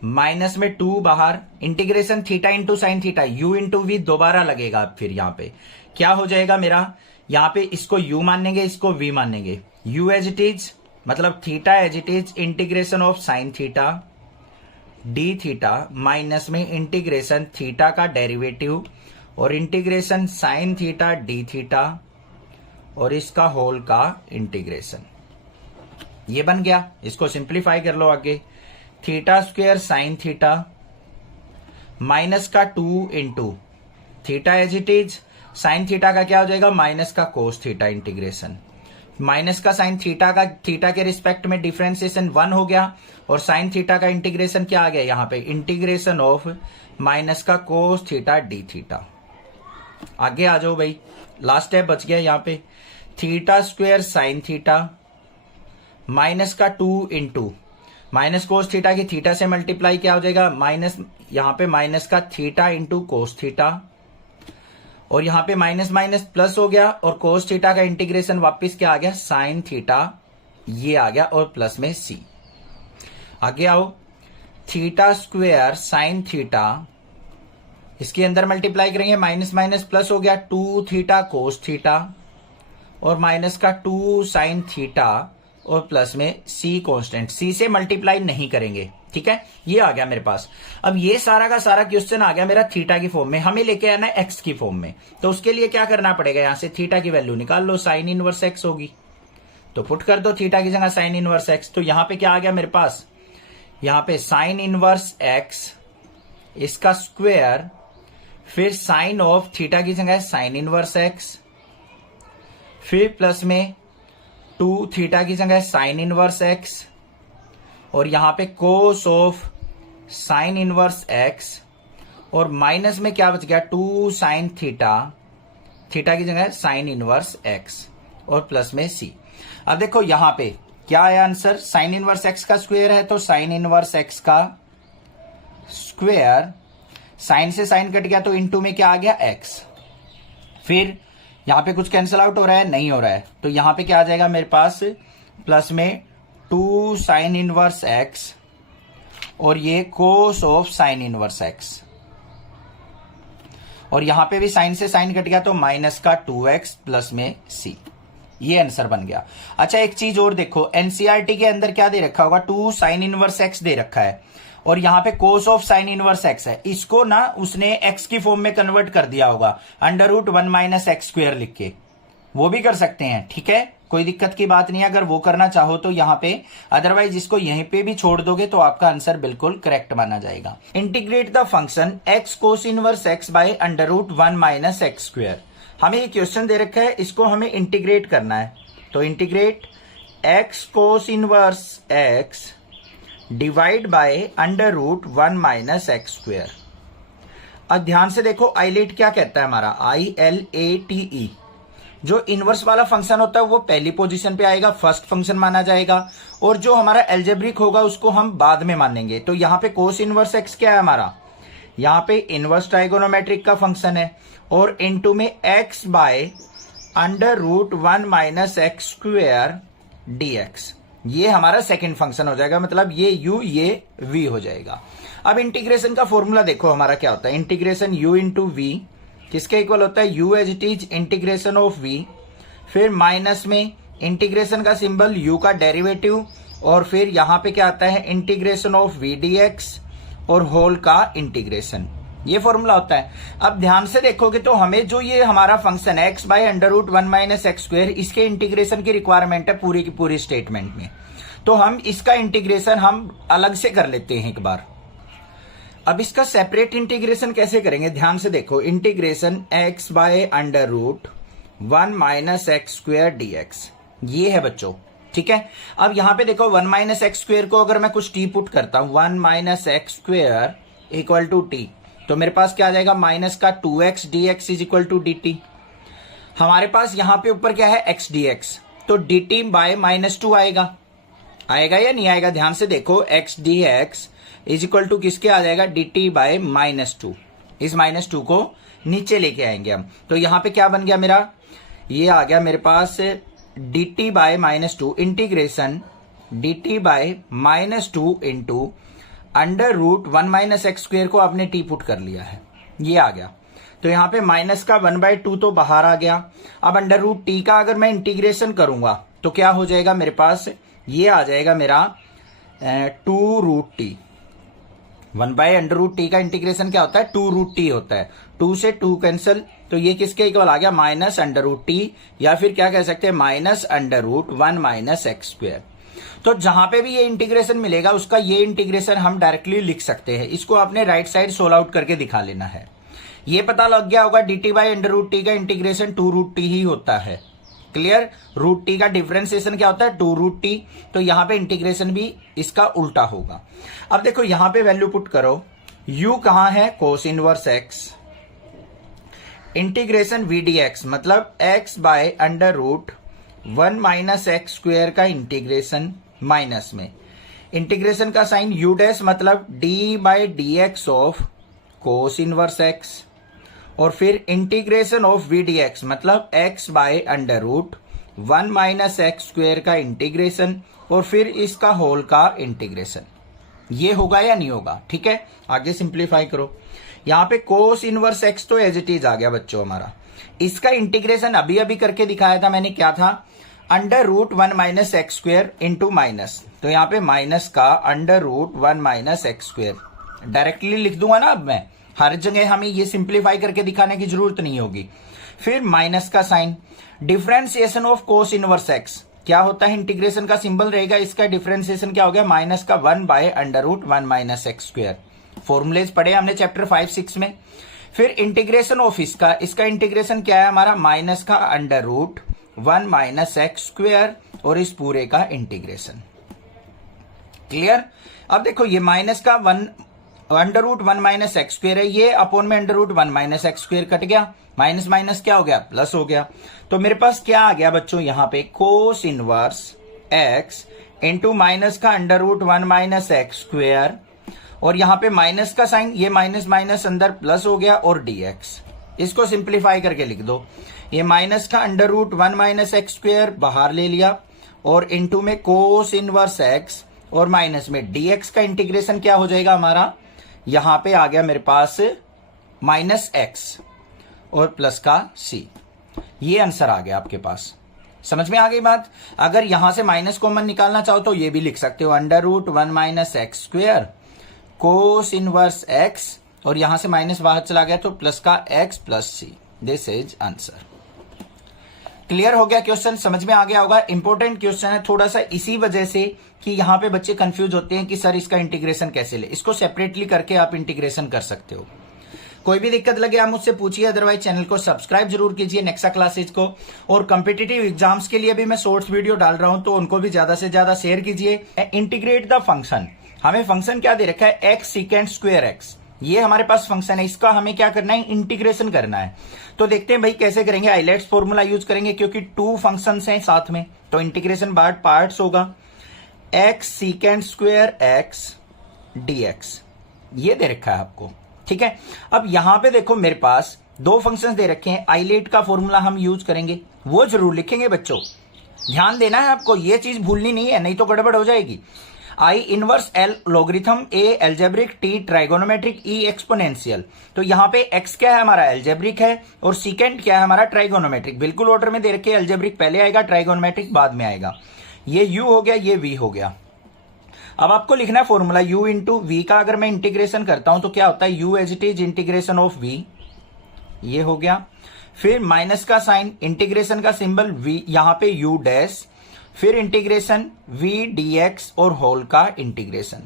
minus में 2 बाहर, integration theta into sine theta, u into v दोबारा लगेगा। फिर यहाँ पे क्या हो जाएगा मेरा, यहाँ पे इसको u मानेंगे, इसको v मानेंगे, u एज इट इज मतलब theta as it is integration of sine theta d theta, minus में इंटीग्रेशन थीटा का डेरिवेटिव और integration sine theta d theta और इसका होल का इंटीग्रेशन, ये बन गया। इसको सिंप्लीफाई कर लो आगे, theta square sine theta minus का 2 into theta as it is, sine theta का क्या हो जाएगा, माइनस का कोस थीटा इंटीग्रेशन, माइनस का साइन थीटा का थीटा के रिस्पेक्ट में डिफरेंशिएशन 1 हो गया, और साइन थीटा का इंटीग्रेशन क्या आ गया यहाँ पे, इंटीग्रेशन ऑफ माइनस का कोस थीटा डी थीटा। आगे आ जाओ भाई, लास्ट स्टेप बच गया यहाँ पे, theta square sine theta minus का 2 इंटू माइनस कोस थीटा की थीटा से मल्टीप्लाई क्या हो जाएगा, माइनस, यहाँ पे माइनस का थीटा इंटू कोस थीटा, और यहाँ पे माइनस माइनस प्लस हो गया, और कोस थीटा का इंटीग्रेशन वापस क्या आ गया, साइन थीटा, ये आ गया, और प्लस में सी। आगे आओ, थीटा स्क्वायर साइन थीटा, इसके अंदर मल्टीप्लाई करेंगे, माइनस माइनस प्लस हो गया, 2 थीटा कोस थीटा और माइनस का 2 साइन थीटा और प्लस में सी कांस्टेंट, सी से मल्टीप्लाई नहीं करेंगे, ठीक है। ये आ गया मेरे पास। अब ये सारा का सारा क्वेश्चन आ गया मेरा थीटा की फॉर्म में, हमें लेके आना है एक्स की फॉर्म में, तो उसके लिए क्या करना पड़ेगा, यहां से थीटा की वैल्यू निकाल लो, साइन इनवर्स एक्स होगी, तो पुट कर दो थीटा की जगह साइन इनवर्स एक्स। तो यहां पे क्या आ गया मेरे पास, यहां पे साइन इनवर्स एक्स, इसका स्क्वायर, फिर साइन ऑफ थीटा की जगह साइन इनवर्स एक्स, फिर प्लस में 2 थीटा की जगह साइन इनवर्स एक्स, और यहां पे cos of sine inverse x, और माइनस में क्या बच गया 2 साइन थीटा, थीटा की जगह साइन इनवर्स एक्स, और प्लस में सी। अब देखो यहां पे क्या है आंसर, साइन इनवर्स एक्स का स्क्वायर है, तो साइन इनवर्स एक्स का स्क्वायर, साइन से साइन कट गया तो इनटू में क्या आ गया एक्स। फिर यहां पे कुछ कैंसिल आउट हो रहा है, नहीं हो रहा है, तो यहां पे क्या आ जाएगा मेरे पास प्लस में 2 साइन इनवर्स एक्स, और ये cos of sine inverse x, और यहां पे भी साइन से साइन कट गया तो माइनस का 2x प्लस में c। ये आंसर बन गया। अच्छा एक चीज और देखो, एनसीईआरटी के अंदर क्या दे रखा होगा, 2 साइन इनवर्स x दे रखा है, और यहां पे cos of sine inverse x है, इसको ना उसने x की फॉर्म में कन्वर्ट कर दिया होगा √1 माइनस एक्स स्क्वायर लिख के, वो भी कर सकते हैं, ठीक है, कोई दिक्कत की बात नहीं है अगर वो करना चाहो तो यहां पे, अदरवाइज इसको यहीं पे भी छोड़ दोगे तो आपका आंसर बिल्कुल करेक्ट माना जाएगा। Integrate the function x cos inverse x by √1 minus x square. हमें ये क्वेश्चन दे रखा है, इसको हमें इंटीग्रेट करना है, तो integrate x cos inverse x divide by √1 minus x square. अब ध्यान से देखो आइलेट क्या कहता है हमारा, ILATE, जो इनवर्स वाला फंक्शन होता है वो पहली पोजीशन पे आएगा, फर्स्ट फंक्शन माना जाएगा, और जो हमारा एल्जेब्रिक होगा उसको हम बाद में मानेंगे। तो यहाँ पे कोस इनवर्स एक्स क्या है हमारा, यहाँ पे इनवर्स ट्राइगोनोमेट्रिक का फंक्शन है, और इनटू में x by √1 minus x square dx, ये हमारा सेकंड फंक्शन हो जाएगा, मतलब ये u ये v हो जाएगा। अब इंटीग्रेशन का फॉर्मूला देखो हमारा क्या होता है, इंटीग्रेशन u इंटू वी किसके इक्वल होता है, u as it is integration of v, फिर माइनस में इंटीग्रेशन का सिंबल u का डेरिवेटिव, और फिर यहां पे क्या आता है इंटीग्रेशन ऑफ v dx, और होल का इंटीग्रेशन, ये फॉर्मूला होता है। अब ध्यान से देखोगे तो हमें जो ये हमारा फंक्शन है x by √1 minus x square, इसके इंटीग्रेशन की रिक्वायरमेंट है पूरी की पूरी स्टेटमेंट में, तो हम इसका इंटीग्रेशन हम अलग से कर लेते हैं एक बार। अब इसका सेपरेट इंटीग्रेशन कैसे करेंगे, ध्यान से देखो, integration x by √1 minus x square dx, ये है बच्चों, ठीक है। अब यहां पे देखो 1 माइनस एक्स स्क्वायर को अगर मैं कुछ t पुट करता हूं, 1 minus x square equal to t, तो मेरे पास क्या आ जाएगा, माइनस का 2x dx is equal to dt। हमारे पास यहां पे ऊपर क्या है x dx, तो dt बाय -2 आएगा, आएगा या नहीं आएगा, ध्यान से देखो, x dx is equal to किसके आ जाएगा, dt बाय -2। इस -2 को नीचे लेके आएंगे हम, तो यहां पे क्या बन गया मेरा, ये आ गया मेरे पास dt by -2 integration dt by -2 into √1 minus x square को आपने t पुट कर लिया है, ये आ गया। तो यहां पे माइनस का 1/2 तो बाहर आ गया। अब √t का अगर मैं इंटीग्रेशन करूंगा तो क्या हो जाएगा मेरे पास, ये आ जाएगा मेरा 2√t। 1/√t का इंटीग्रेशन क्या होता है, 2√t होता है, 2 से 2 कैंसिल, तो ये किसके इक्वल आ गया, -√t, या फिर क्या कह सकते हैं -√1 माइनस एक्स स्क्वायर। तो जहां पे भी ये इंटीग्रेशन मिलेगा उसका ये इंटीग्रेशन हम डायरेक्टली लिख सकते हैं, इसको आपने राइट साइड सोल्व आउट करके दिखा लेना है। ये पता लग गया होगा dt बाय √t का इंटीग्रेशन 2√t ही होता है, क्लियर। √t का डिफरेंशिएशन क्या होता है, 2√t, तो यहां पे इंटीग्रेशन भी इसका उल्टा होगा। अब देखो यहां पे वैल्यू पुट करो, u कहां है, cos inverse x, integration v dx मतलब x by √1 minus x square का इंटीग्रेशन, माइनस में इंटीग्रेशन का साइन u डैश मतलब d by dx of cos inverse x, और फिर इंटीग्रेशन ऑफ v dx मतलब x by √1 minus x square का integration, और फिर इसका होल का इंटीग्रेशन। ये होगा या नहीं होगा, ठीक है। आगे सिंप्लीफाई करो, यहां पे कोस इनवर्स x तो एज इट इज आ गया बच्चों हमारा, इसका इंटीग्रेशन अभी अभी करके दिखाया था मैंने, क्या था, √1 minus x square into minus, तो यहाँ पे माइनस का √1 माइनस एक्स स्क्वायर डायरेक्टली लिख दूंगा ना। अब मैं हर जगह हमें ये सिंप्लीफाई करके दिखाने की जरूरत नहीं होगी। फिर माइनस का sign, differentiation of cos inverse x क्या होता है, इंटीग्रेशन का सिंबल रहेगा, इसका डिफरेंशिएशन क्या हो गया, माइनस का 1 by √1 minus x square. Formulas पढ़े हमने चैप्टर 5-6 में। फिर इंटीग्रेशन ऑफ इसका इंटीग्रेशन क्या है हमारा, माइनस का 1 माइनस एक्स स्क्वेयर और इस पूरे का इंटीग्रेशन। क्लियर? अब देखो ये माइनस का under root 1 minus x square है, ये अपोन में under root 1 minus x square cut गया, माइनस माइनस क्या हो गया, प्लस हो गया। तो मेरे पास क्या आ गया बच्चों, यहां पे cos inverse x into minus का under root 1 minus x square, और यहां पे माइनस का साइन, ये माइनस माइनस अंदर प्लस हो गया, और डीएक्स। इसको सिंप्लीफाई करके लिख दो, ये माइनस का under root 1 minus x square बाहर ले लिया, और इंटू में कोस इनवर्स एक्स, और माइनस में डीएक्स का इंटीग्रेशन क्या हो जाएगा हमारा, यहां पे आ गया मेरे पास माइनस एक्स और प्लस का सी। ये आंसर आ गया आपके पास। समझ में आ गई बात? अगर यहां से माइनस कॉमन निकालना चाहो तो ये भी लिख सकते हो, under root 1 minus x square cos inverse x, और यहां से माइनस बाहर चला गया तो प्लस का x plus c. This is answer. Clear हो गया क्वेश्चन? समझ में आ गया होगा। इंपॉर्टेंट क्वेश्चन है थोड़ा सा, इसी वजह से कि यहां पे बच्चे कंफ्यूज होते हैं कि सर इसका इंटीग्रेशन कैसे ले। इसको सेपरेटली करके आप इंटीग्रेशन कर सकते हो। कोई भी दिक्कत लगे आप मुझसे पूछिए, अदरवाइज चैनल को सब्सक्राइब जरूर कीजिए नेक्सा क्लासेज को, और कॉम्पिटिटिव एग्जाम्स के लिए भी मैं शॉर्ट्स वीडियो डाल रहा हूं तो उनको भी ज्यादा से ज्यादा शेयर कीजिए। इंटीग्रेट द फंक्शन, हमें फंक्शन क्या दे रखा है, एक्स सीकेंड स्क्वायर एक्स, ये हमारे पास फंक्शन है, इसका हमें क्या करना है, इंटीग्रेशन करना है। तो देखते हैं भाई कैसे करेंगे। आइलेट्स फॉर्मूला यूज करेंगे क्योंकि 2 फंक्शंस हैं साथ में, तो इंटीग्रेशन बाय पार्ट्स होगा। X second square x dx, ये दे रखा है आपको, ठीक है। अब यहां पे देखो मेरे पास 2 फंक्शंस दे रखे हैं, आइलेट का फॉर्मूला हम यूज करेंगे, वो जरूर लिखेंगे बच्चों, ध्यान देना है आपको, ये चीज भूलनी नहीं है, नहीं तो गड़बड़ हो जाएगी। आई इनवर्स एल लॉगरिथम ए एल्जेब्रिक टी ट्राइगोनोमेट्रिक ई एक्सपोनेंशियल। तो यहां पे एक्स क्या है हमारा, एल्जेब्रिक है, और सीकेंड क्या है हमारा, ट्राइगोनोमेट्रिक। बिल्कुल ऑर्डर में दे रखे, एल्जेब्रिक पहले आएगा, ट्राइगोनोमेट्रिक बाद में आएगा। ये u हो गया, ये v हो गया। अब आपको लिखना है फॉर्मूला u इंटू वी का, अगर मैं इंटीग्रेशन करता हूं तो क्या होता है, u as it is integration of v, ये हो गया। फिर माइनस का साइन, इंटीग्रेशन का सिंबल v, यहां पे u डैश, फिर इंटीग्रेशन v dx और होल का इंटीग्रेशन।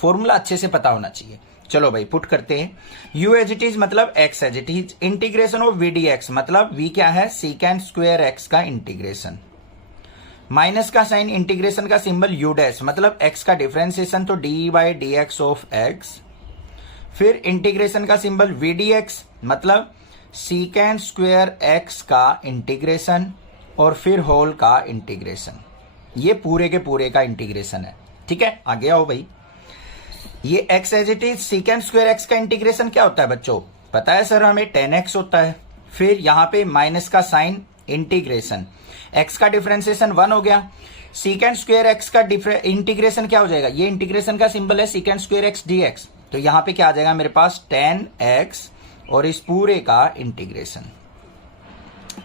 फॉर्मूला अच्छे से पता होना चाहिए। चलो भाई पुट करते हैं, u एज इट इज मतलब x as it is, integration of v dx मतलब v क्या है, सीकेंड स्क्वायर x का इंटीग्रेशन, माइनस का साइन, इंटीग्रेशन का सिंबल u डैश मतलब x का डिफरेंशिएशन, तो dy by dx of x, फिर इंटीग्रेशन का सिंबल v dx मतलब सीकेंड स्क्वायर x का इंटीग्रेशन, और फिर होल का इंटीग्रेशन। ये पूरे के पूरे का इंटीग्रेशन है, ठीक है। आगे आओ भाई, ये x as it is second square x का इंटीग्रेशन क्या होता है बच्चों, पता है सर हमें, 10x होता है। फिर यहां पे माइनस का साइन, इंटीग्रेशन, x का डिफरेंशिएशन 1 हो गया, सीकेंड स्क्वायर x का इंटीग्रेशन क्या हो जाएगा, ये इंटीग्रेशन का सिंबल है सीकेंड स्क्वायर x dx, तो यहां पे क्या आ जाएगा मेरे पास 10x और इस पूरे का इंटीग्रेशन।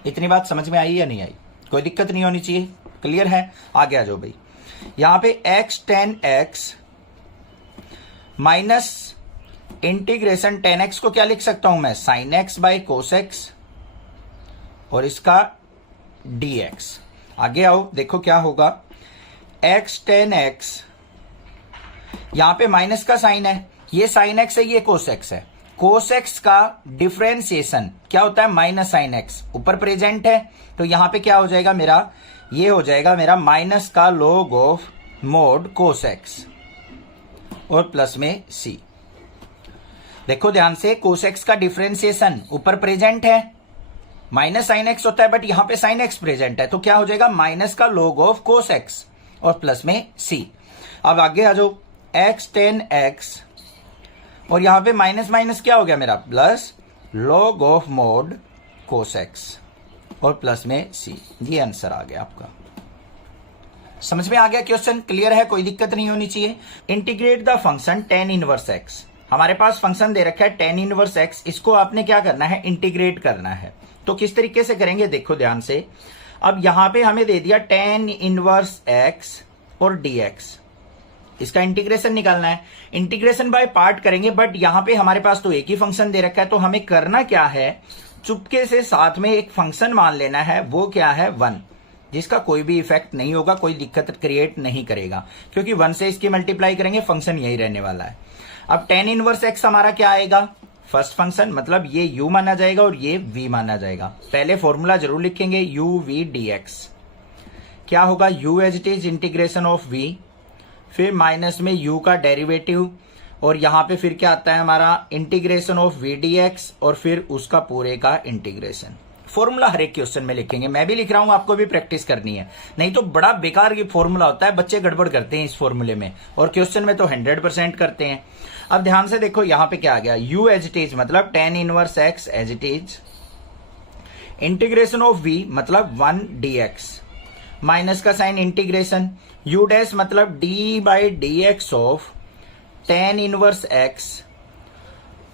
इतनी बात समझ में आई या नहीं आई? कोई दिक्कत नहीं होनी चाहिए, क्लियर है। आगे आ जाओ भाई, यहां पे x 10x minus integration 10x को क्या लिख सकता हूं मैं, sine x by cos x, और इसका dx। आगे आओ देखो क्या होगा, x 10x, यहां पे माइनस का साइन है, ये साइन x है, ये कोस x है, कोस x का डिफरेंशिएशन क्या होता है, माइनस साइन x, ऊपर प्रेजेंट है, तो यहां पे क्या हो जाएगा मेरा, ये हो जाएगा मेरा माइनस का log of mode cos x और प्लस में c। देखो ध्यान से, कोस x का डिफरेंशिएशन ऊपर प्रेजेंट है, माइनस साइन x होता है, बट यहां पे साइन x प्रेजेंट है, तो क्या हो जाएगा, माइनस का लॉग ऑफ कोस x और प्लस में c। अब आगे आ जाओ, x 10x और यहां पे माइनस माइनस क्या हो गया मेरा, plus log of mode cos x और प्लस में c। ये आंसर आ गया आपका। समझ में आ गया क्वेश्चन? क्लियर है, कोई दिक्कत नहीं होनी चाहिए। Integrate the function tan inverse x, हमारे पास फंक्शन दे रखा है tan इनवर्स x, इसको आपने क्या करना है, इंटीग्रेट करना है। तो किस तरीके से करेंगे देखो ध्यान से। अब यहां पे हमें दे दिया tan इनवर्स x और dx, इसका इंटीग्रेशन निकालना है। इंटीग्रेशन बाय पार्ट करेंगे, बट यहां पे हमारे पास तो एक ही फंक्शन दे रखा है, तो हमें करना क्या है, चुपके से साथ में एक फंक्शन मान लेना है, वो क्या है 1, जिसका कोई भी इफेक्ट नहीं होगा, कोई दिक्कत क्रिएट नहीं करेगा, क्योंकि 1 से इसकी मल्टीप्लाई करेंगे, फंक्शन यही रहने वाला है। अब tan इनवर्स x हमारा क्या आएगा, फर्स्ट फंक्शन मतलब ये u माना जाएगा और ये v माना जाएगा। पहले फॉर्मूला जरूर लिखेंगे u v dx। क्या होगा u as it is integration of v, फिर माइनस में u का डेरिवेटिव, और यहां पे फिर क्या आता है हमारा इंटीग्रेशन ऑफ v dx, और फिर उसका पूरे का इंटीग्रेशन। फॉर्मूला हर एक क्वेश्चन में लिखेंगे, मैं भी लिख रहा हूं, आपको भी प्रैक्टिस करनी है, नहीं तो बड़ा बेकार ये फॉर्मूला होता है, बच्चे गड़बड़ करते हैं इस फॉर्मूले में, और क्वेश्चन में तो 100% करते हैं। अब ध्यान से देखो यहां पे क्या आ गया, u एज इट इज मतलब tan inverse x as it is, integration of v मतलब 1 dx, माइनस का साइन इंटीग्रेशन, u डैश मतलब d by d x of tan inverse x,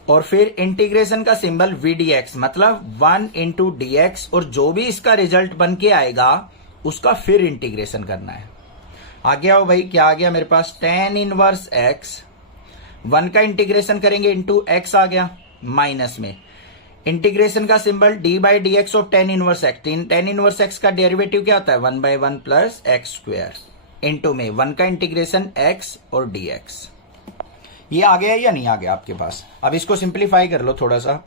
और फिर इंटीग्रेशन का सिंबल v dx मतलब 1 into D x, और जो भी इसका रिजल्ट बन के आएगा उसका फिर इंटीग्रेशन करना है। आ गया हो भाई, क्या आ गया मेरे पास tan इनवर्स x, 1 का इंटीग्रेशन करेंगे इंटू x आ गया, माइनस में इंटीग्रेशन का symbol d by d x of tan inverse x, tan inverse x का डेरिवेटिव क्या होता है 1 by 1 plus x square, into में 1 का इंटीग्रेशन x और dx। ये आ गया या नहीं आ गया आपके पास? अब इसको सिंप्लीफाई कर लो थोड़ा सा,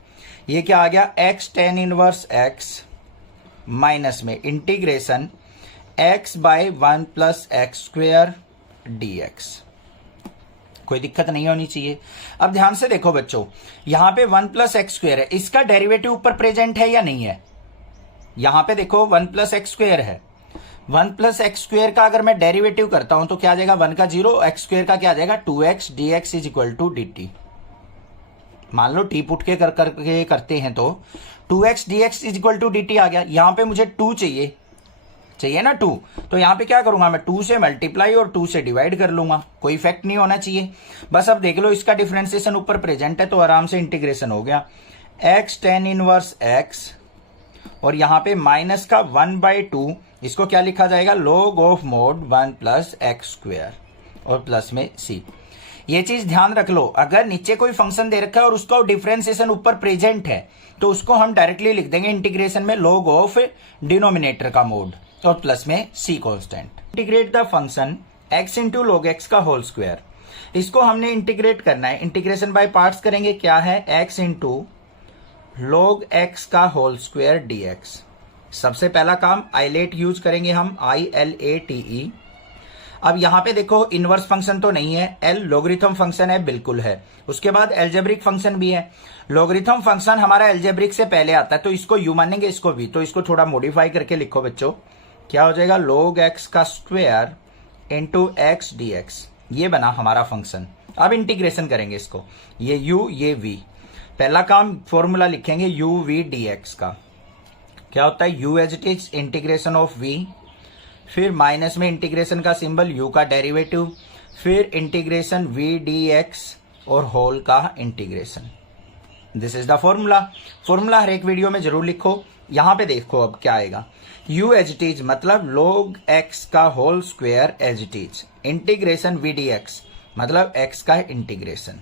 ये क्या आ गया x tan inverse x minus में integration x by 1 plus x square dx। कोई दिक्कत नहीं होनी चाहिए। अब ध्यान से देखो बच्चों, यहां पे 1 प्लस एक्स स्क्वायर है, इसका डेरिवेटिव ऊपर प्रेजेंट है या नहीं है? यहां पे देखो 1 प्लस एक्स स्क्वायर है, 1 प्लस एक्स स्क्वायर का अगर मैं डेरिवेटिव करता हूं तो क्या आ जाएगा 1 का 0, एक्स स्क्वायर का क्या आ जाएगा 2x dx is equal to dt। मान लो टी पुट के करके करते हैं तो 2x dx is equal to dt आ गया। यहां पे मुझे 2 चाहिए ना 2, तो यहां पे क्या करूंगा मैं 2 से मल्टीप्लाई और 2 से डिवाइड कर लूंगा, कोई इफेक्ट नहीं होना चाहिए। बस अब देख लो इसका डिफरेंशिएशन ऊपर प्रेजेंट है तो आराम से इंटीग्रेशन हो गया, x tan इनवर्स x, और यहां पे माइनस का 1/2, इसको क्या लिखा जाएगा log of mode 1 plus x square, और प्लस में c। ये चीज ध्यान रख लो, अगर नीचे कोई फंक्शन दे रखा है और उसका डिफरेंशिएशन ऊपर प्रेजेंट है तो उसको हम डायरेक्टली लिख देंगे इंटीग्रेशन में log ऑफ डिनोमिनेटर का मोड और प्लस में c constant. Integrate the function x into log x का होल स्क्वायर, इसको हमने इंटीग्रेट करना है, इंटीग्रेशन बाय पार्ट्स करेंगे। क्या है x इंटू log x का होल स्क्वायर dx। सबसे पहला काम आइलेट यूज करेंगे हम, ILATE। अब यहां पे देखो इनवर्स फंक्शन तो नहीं है, L लॉगरिथम फंक्शन है, बिल्कुल है। उसके बाद एल्जेब्रिक फंक्शन भी है। लॉगरिथम फंक्शन हमारा एल्जेब्रिक से पहले आता है तो इसको u मानेंगे, इसको v, तो इसको थोड़ा मॉडिफाई करके लिखो बच्चों। क्या हो जाएगा log x का स्क्वायर इंटू एक्स dx, ये बना हमारा फंक्शन। अब इंटीग्रेशन करेंगे इसको, ये u ये v। पहला काम फॉर्मूला लिखेंगे u v dx का, क्या होता है u as it is integration of v, फिर माइनस में इंटीग्रेशन का सिंबल u का डेरिवेटिव, फिर इंटीग्रेशन v dx और होल का integration. This is the formula. Formula हर एक वीडियो में जरूर लिखो। यहां पे देखो अब क्या आएगा, u एज इट इज मतलब log x का whole square as it is, integration v dx मतलब x का इंटीग्रेशन,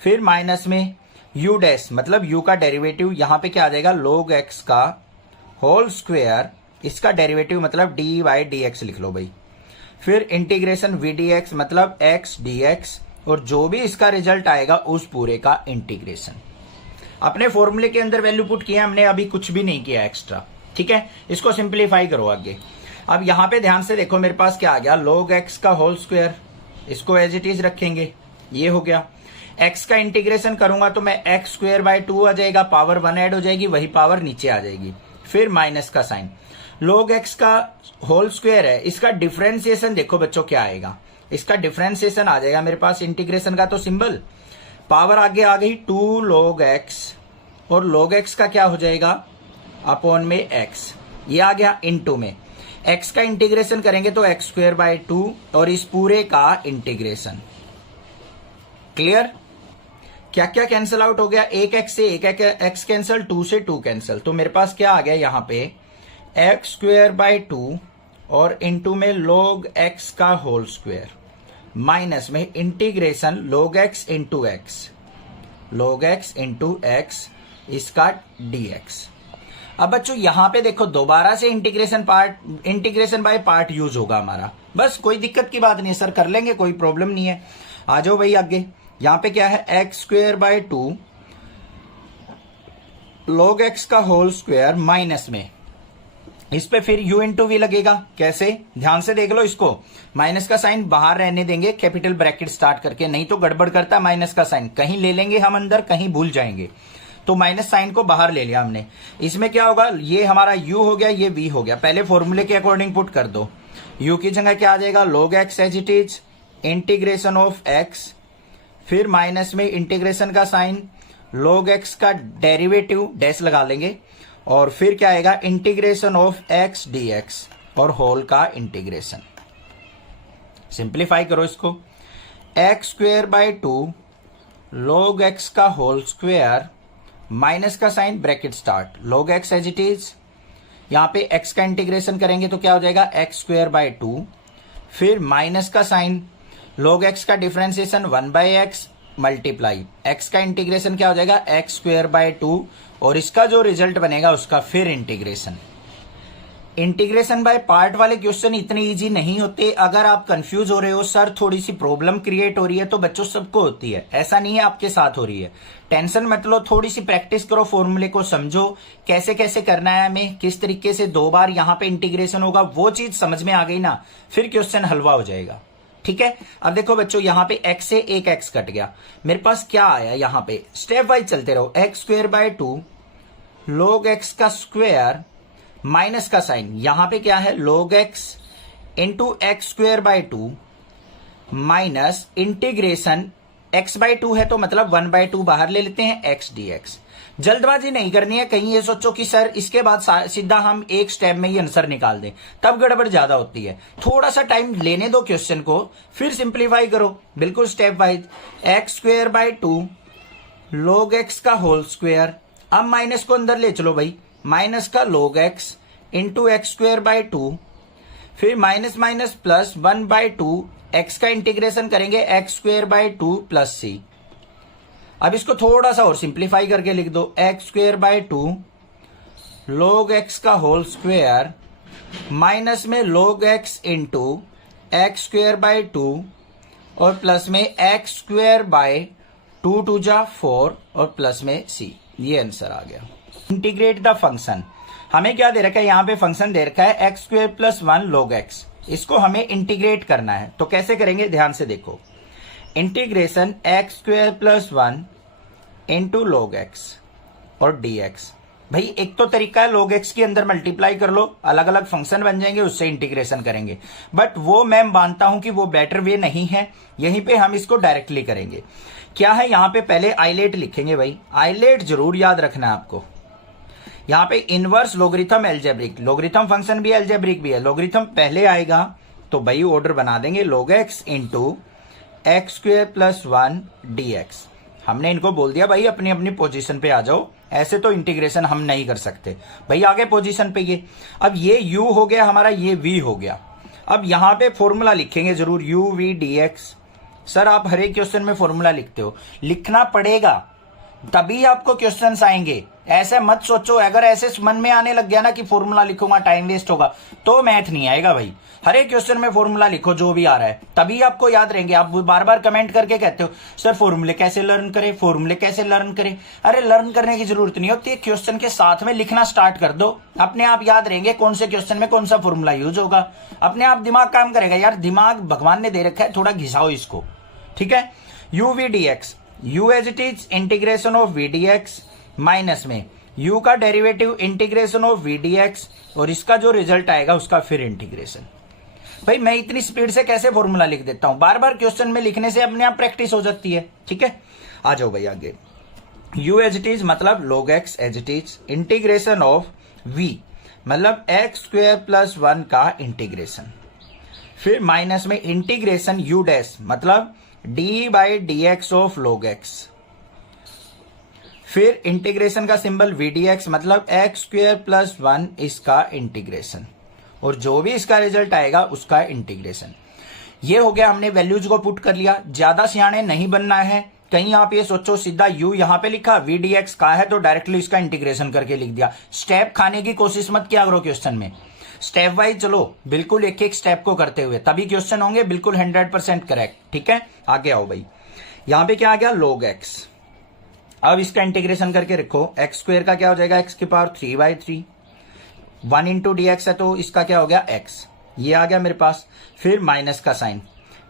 फिर माइनस में u डैश मतलब u का डेरिवेटिव, यहां पे क्या आ जाएगा log x का होल स्क्वायर, इसका डेरिवेटिव मतलब डी बाई डी एक्स लिख लो भाई, फिर इंटीग्रेशन v dx मतलब x dx, और जो भी इसका रिजल्ट आएगा उस पूरे का इंटीग्रेशन। अपने फॉर्मूले के अंदर वैल्यू पुट किया हमने, अभी कुछ भी नहीं किया एक्स्ट्रा, ठीक है। इसको सिंप्लीफाई करो आगे। अब यहां पे ध्यान से देखो मेरे पास क्या आ गया log x का होल स्क्वायर, इसको एज इट इज रखेंगे, ये हो गया। x का इंटीग्रेशन करूंगा तो मैं एक्स स्क्वायर बाय 2 आ जाएगा, पावर 1 ऐड हो जाएगी, वही पावर नीचे आ जाएगी, फिर माइनस का साइन। log x का होल स्क्वायर है, इसका डिफरेंशिएशन देखो बच्चों क्या आएगा, इसका डिफरेंशिएशन आ जाएगा मेरे पास इंटीग्रेशन का तो सिंबल, पावर आगे आ गई 2 log x, और log x का क्या हो जाएगा अपॉन में x, ये आ गया इनटू में x का इंटीग्रेशन करेंगे तो एक्स स्क्वायर बाय 2 और इस पूरे का इंटीग्रेशन। क्लियर? क्या क्या कैंसिल आउट हो गया, एक x से एक x कैंसिल, 2 से 2 कैंसिल, तो मेरे पास क्या आ गया यहाँ पे एक्स स्क्वायर बाय 2 और इनटू में log x का होल स्क्वायर, माइनस में integration log x into x, log x into x इसका dx। अब बच्चों यहां पे देखो दोबारा से इंटीग्रेशन बाय पार्ट यूज होगा हमारा, बस कोई दिक्कत की बात नहीं है सर, कर लेंगे, कोई प्रॉब्लम नहीं है। आ जाओ भाई आगे। यहां पे क्या है x square by 2 log x का होल स्क्वायर माइनस में, इस पे फिर u इंटू वी लगेगा। कैसे, ध्यान से देख लो इसको, माइनस का साइन बाहर रहने देंगे कैपिटल ब्रैकेट स्टार्ट करके, नहीं तो गड़बड़ करता माइनस का साइन, कहीं ले लेंगे हम अंदर, कहीं भूल जाएंगे। तो माइनस साइन को बाहर ले लिया हमने। इसमें क्या होगा, ये हमारा u हो गया, ये v हो गया। पहले फॉर्मूले के अकॉर्डिंग पुट कर दो। u की जगह क्या आ जाएगा, log x as it is, integration of x, फिर माइनस में इंटीग्रेशन का साइन, log x का डेरिवेटिव डैश लगा लेंगे, और फिर क्या आएगा, इंटीग्रेशन ऑफ x dx और होल का इंटीग्रेशन। सिंप्लीफाई करो इसको, x square by 2 log x का होल स्क्वेयर, माइनस का sign bracket start, log x as it is, यहां पे x का इंटीग्रेशन करेंगे तो क्या हो जाएगा, x स्क्वेयर बाय 2, फिर माइनस का साइन, log x का differentiation 1 by x multiply, x का इंटीग्रेशन क्या हो जाएगा, x स्क्वेयर बाय 2, और इसका जो रिजल्ट बनेगा उसका फिर इंटीग्रेशन। इंटीग्रेशन बाय पार्ट वाले क्वेश्चन इतने इजी नहीं होते। अगर आप कंफ्यूज हो रहे हो, सर थोड़ी सी प्रॉब्लम क्रिएट हो रही है, तो बच्चों सबको होती है, ऐसा नहीं है आपके साथ हो रही है। टेंशन मत लो, थोड़ी सी प्रैक्टिस करो, फॉर्मूले को समझो कैसे कैसे करना है हमें, किस तरीके से 2 बार यहां पे इंटीग्रेशन होगा, वो चीज समझ में आ गई ना, फिर क्वेश्चन हलवा हो जाएगा। ठीक है, अब देखो बच्चों, यहां पे x से एक x कट गया, मेरे पास क्या आया, यहां पे स्टेप वाइज चलते रहो, x square by 2 log x का स्क्वेयर, माइनस का साइन, यहां पे क्या है, log x into x square by 2 minus integration, x by 2 है तो मतलब 1 बाय 2 बाहर ले लेते हैं, x dx। जल्दबाजी नहीं करनी है, कहीं ये सोचो कि सर इसके बाद सीधा हम एक स्टेप में ही आंसर निकाल दें, तब गड़बड़ ज्यादा होती है। थोड़ा सा टाइम लेने दो क्वेश्चन को, फिर सिंप्लीफाई करो बिल्कुल step wise. X square by 2 log x का होल स्क्वेयर, अब माइनस को अंदर ले चलो भाई, माइनस का log x into x square by 2, फिर minus minus plus 1 by 2, x का इंटीग्रेशन करेंगे x square by 2 plus c। अब इसको थोड़ा सा और सिंप्लीफाई करके लिख दो, x square by 2 log x का होल स्क्वेयर, माइनस में log x into x square by 2, और प्लस में एक्स स्क्वेयर बाय 2 2 जा 4, और प्लस में c। ये आंसर आ गया। इंटीग्रेट द फंक्शन, हमें क्या दे रखा है, यहां पे फंक्शन दे रखा है x square plus 1 log x, इसको हमें इंटीग्रेट करना है। तो कैसे करेंगे, ध्यान से देखो, integration x square plus 1 into log x और dx। भाई एक तो तरीका है log x के अंदर मल्टीप्लाई कर लो, अलग अलग फंक्शन बन जाएंगे, उससे इंटीग्रेशन करेंगे, बट वो मैं मानता हूं कि वो बेटर वे नहीं है, यहीं पे हम इसको डायरेक्टली करेंगे। क्या है, यहां पे पहले आइलेट लिखेंगे भाई, आइलेट जरूर याद रखना है आपको। यहां पे inverse logarithm algebraic, logarithm function भी एल्जेब्रिक भी है, लोगरिथम पहले आएगा तो भाई ऑर्डर बना देंगे log x into x square plus 1 dx। हमने इनको बोल दिया भाई अपनी अपनी पोजीशन पे आ जाओ, ऐसे तो इंटीग्रेशन हम नहीं कर सकते भाई, आगे पोजीशन पे ये। अब ये u हो गया हमारा, ये v हो गया। अब यहां पे फॉर्मूला लिखेंगे जरूर, u v dx। सर आप हर एक क्वेश्चन में फॉर्मूला लिखते हो, लिखना पड़ेगा तभी आपको क्वेश्चंस आएंगे। ऐसे मत सोचो, अगर ऐसे मन में आने लग गया ना कि फॉर्मूला लिखूंगा टाइम वेस्ट होगा, तो मैथ नहीं आएगा भाई। हर एक क्वेश्चन में फॉर्मूला लिखो जो भी आ रहा है, तभी आपको याद रहेंगे। आप बार बार कमेंट करके कहते हो सर फॉर्मूले कैसे लर्न करें, फॉर्मूले कैसे लर्न करें। अरे लर्न करने की जरूरत नहीं होती, क्वेश्चन के साथ में लिखना स्टार्ट कर दो, अपने आप याद रहेंगे कौन से क्वेश्चन में कौन सा फॉर्मूला यूज होगा, अपने आप दिमाग काम करेगा। यार दिमाग भगवान ने दे रखा है, थोड़ा घिसाओ इसको, ठीक है। u v dx, u as it is integration of v dx, minus में u का derivative integration of v dx, और इसका जो रिजल्ट आएगा उसका फिर इंटीग्रेशन। भाई मैं इतनी स्पीड से कैसे फॉर्मूला लिख देता हूं, बार बार क्वेश्चन में लिखने से अपने आप प्रैक्टिस हो जाती है, ठीक है। आ जाओ भाई आगे, u एज इट इज मतलब log x as it is, integration of v मतलब एक्स स्क्वेयर प्लस 1 का इंटीग्रेशन, फिर माइनस में इंटीग्रेशन u डैश मतलब d by d x of log x, फिर इंटीग्रेशन का सिंबल v dx मतलब x square plus 1 इसका इंटीग्रेशन, और जो भी इसका रिजल्ट आएगा उसका इंटीग्रेशन। ये हो गया, हमने वैल्यूज को पुट कर लिया। ज्यादा सियाने नहीं बनना है, कहीं आप ये सोचो सीधा u यहां पे लिखा, v dx का है तो डायरेक्टली इसका इंटीग्रेशन करके लिख दिया। स्टेप खाने की कोशिश मत किया करो क्वेश्चन में, स्टेप वाइज चलो, बिल्कुल एक एक स्टेप को करते हुए, तभी क्वेश्चन होंगे बिल्कुल 100% करेक्ट, ठीक है। आगे आओ भाई, यहां पे क्या आ गया, log x अब इसका इंटीग्रेशन करके रखो, एक्स स्क्वायर का क्या हो जाएगा, एक्स की पावर 3/3, 1 इंटू डी एक्स है तो इसका क्या हो गया एक्स, ये आ गया मेरे पास। फिर माइनस का sign,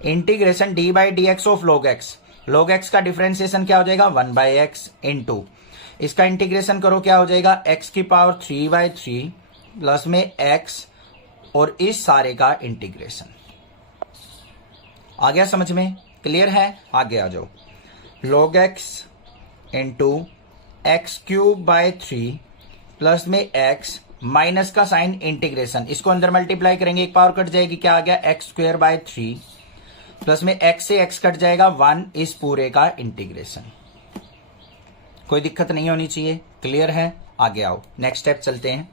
integration d by d x of log x, log x का डिफरेंशिएशन क्या हो जाएगा 1/x इंटू, इसका इंटीग्रेशन करो क्या हो जाएगा एक्स की पावर 3/3 प्लस में एक्स और इस सारे का इंटीग्रेशन। आ गया समझ में, क्लियर है, आगे आ जाओ। log x into x cube by 3 plus में x माइनस का साइन इंटीग्रेशन, इसको अंदर मल्टीप्लाई करेंगे एक पावर कट जाएगी, क्या आ गया एक्स स्क्वायर बाय 3 प्लस में x से x कट जाएगा 1, इस पूरे का इंटीग्रेशन। कोई दिक्कत नहीं होनी चाहिए, क्लियर है, आगे आओ नेक्स्ट स्टेप चलते हैं।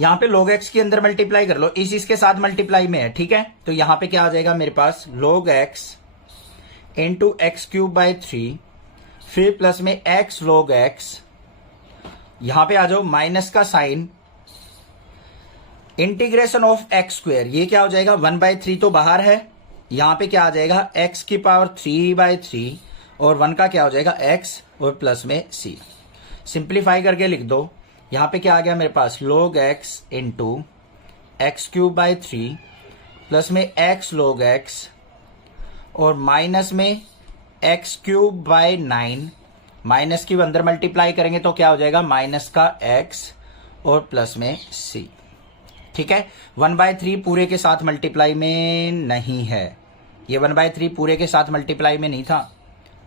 यहां पे log x के अंदर मल्टीप्लाई कर लो, इसके साथ मल्टीप्लाई में है, ठीक है। तो यहां पे क्या आ जाएगा मेरे पास log x into x cube by 3 फिर प्लस में x log x, यहां पे आ जाओ माइनस का sign integration of x square, ये क्या हो जाएगा 1/3 तो बाहर है, यहां पे क्या आ जाएगा x की पावर 3/3 और 1 का क्या हो जाएगा x और प्लस में c। सिंप्लीफाई करके लिख दो, यहां पे क्या आ गया मेरे पास log x into x cube by 3 plus में x log x और माइनस में एक्स क्यूब बाय 9, माइनस की अंदर मल्टीप्लाई करेंगे तो क्या हो जाएगा माइनस का x और प्लस में c, ठीक है। 1/3 पूरे के साथ मल्टीप्लाई में नहीं है, ये 1/3 पूरे के साथ मल्टीप्लाई में नहीं था,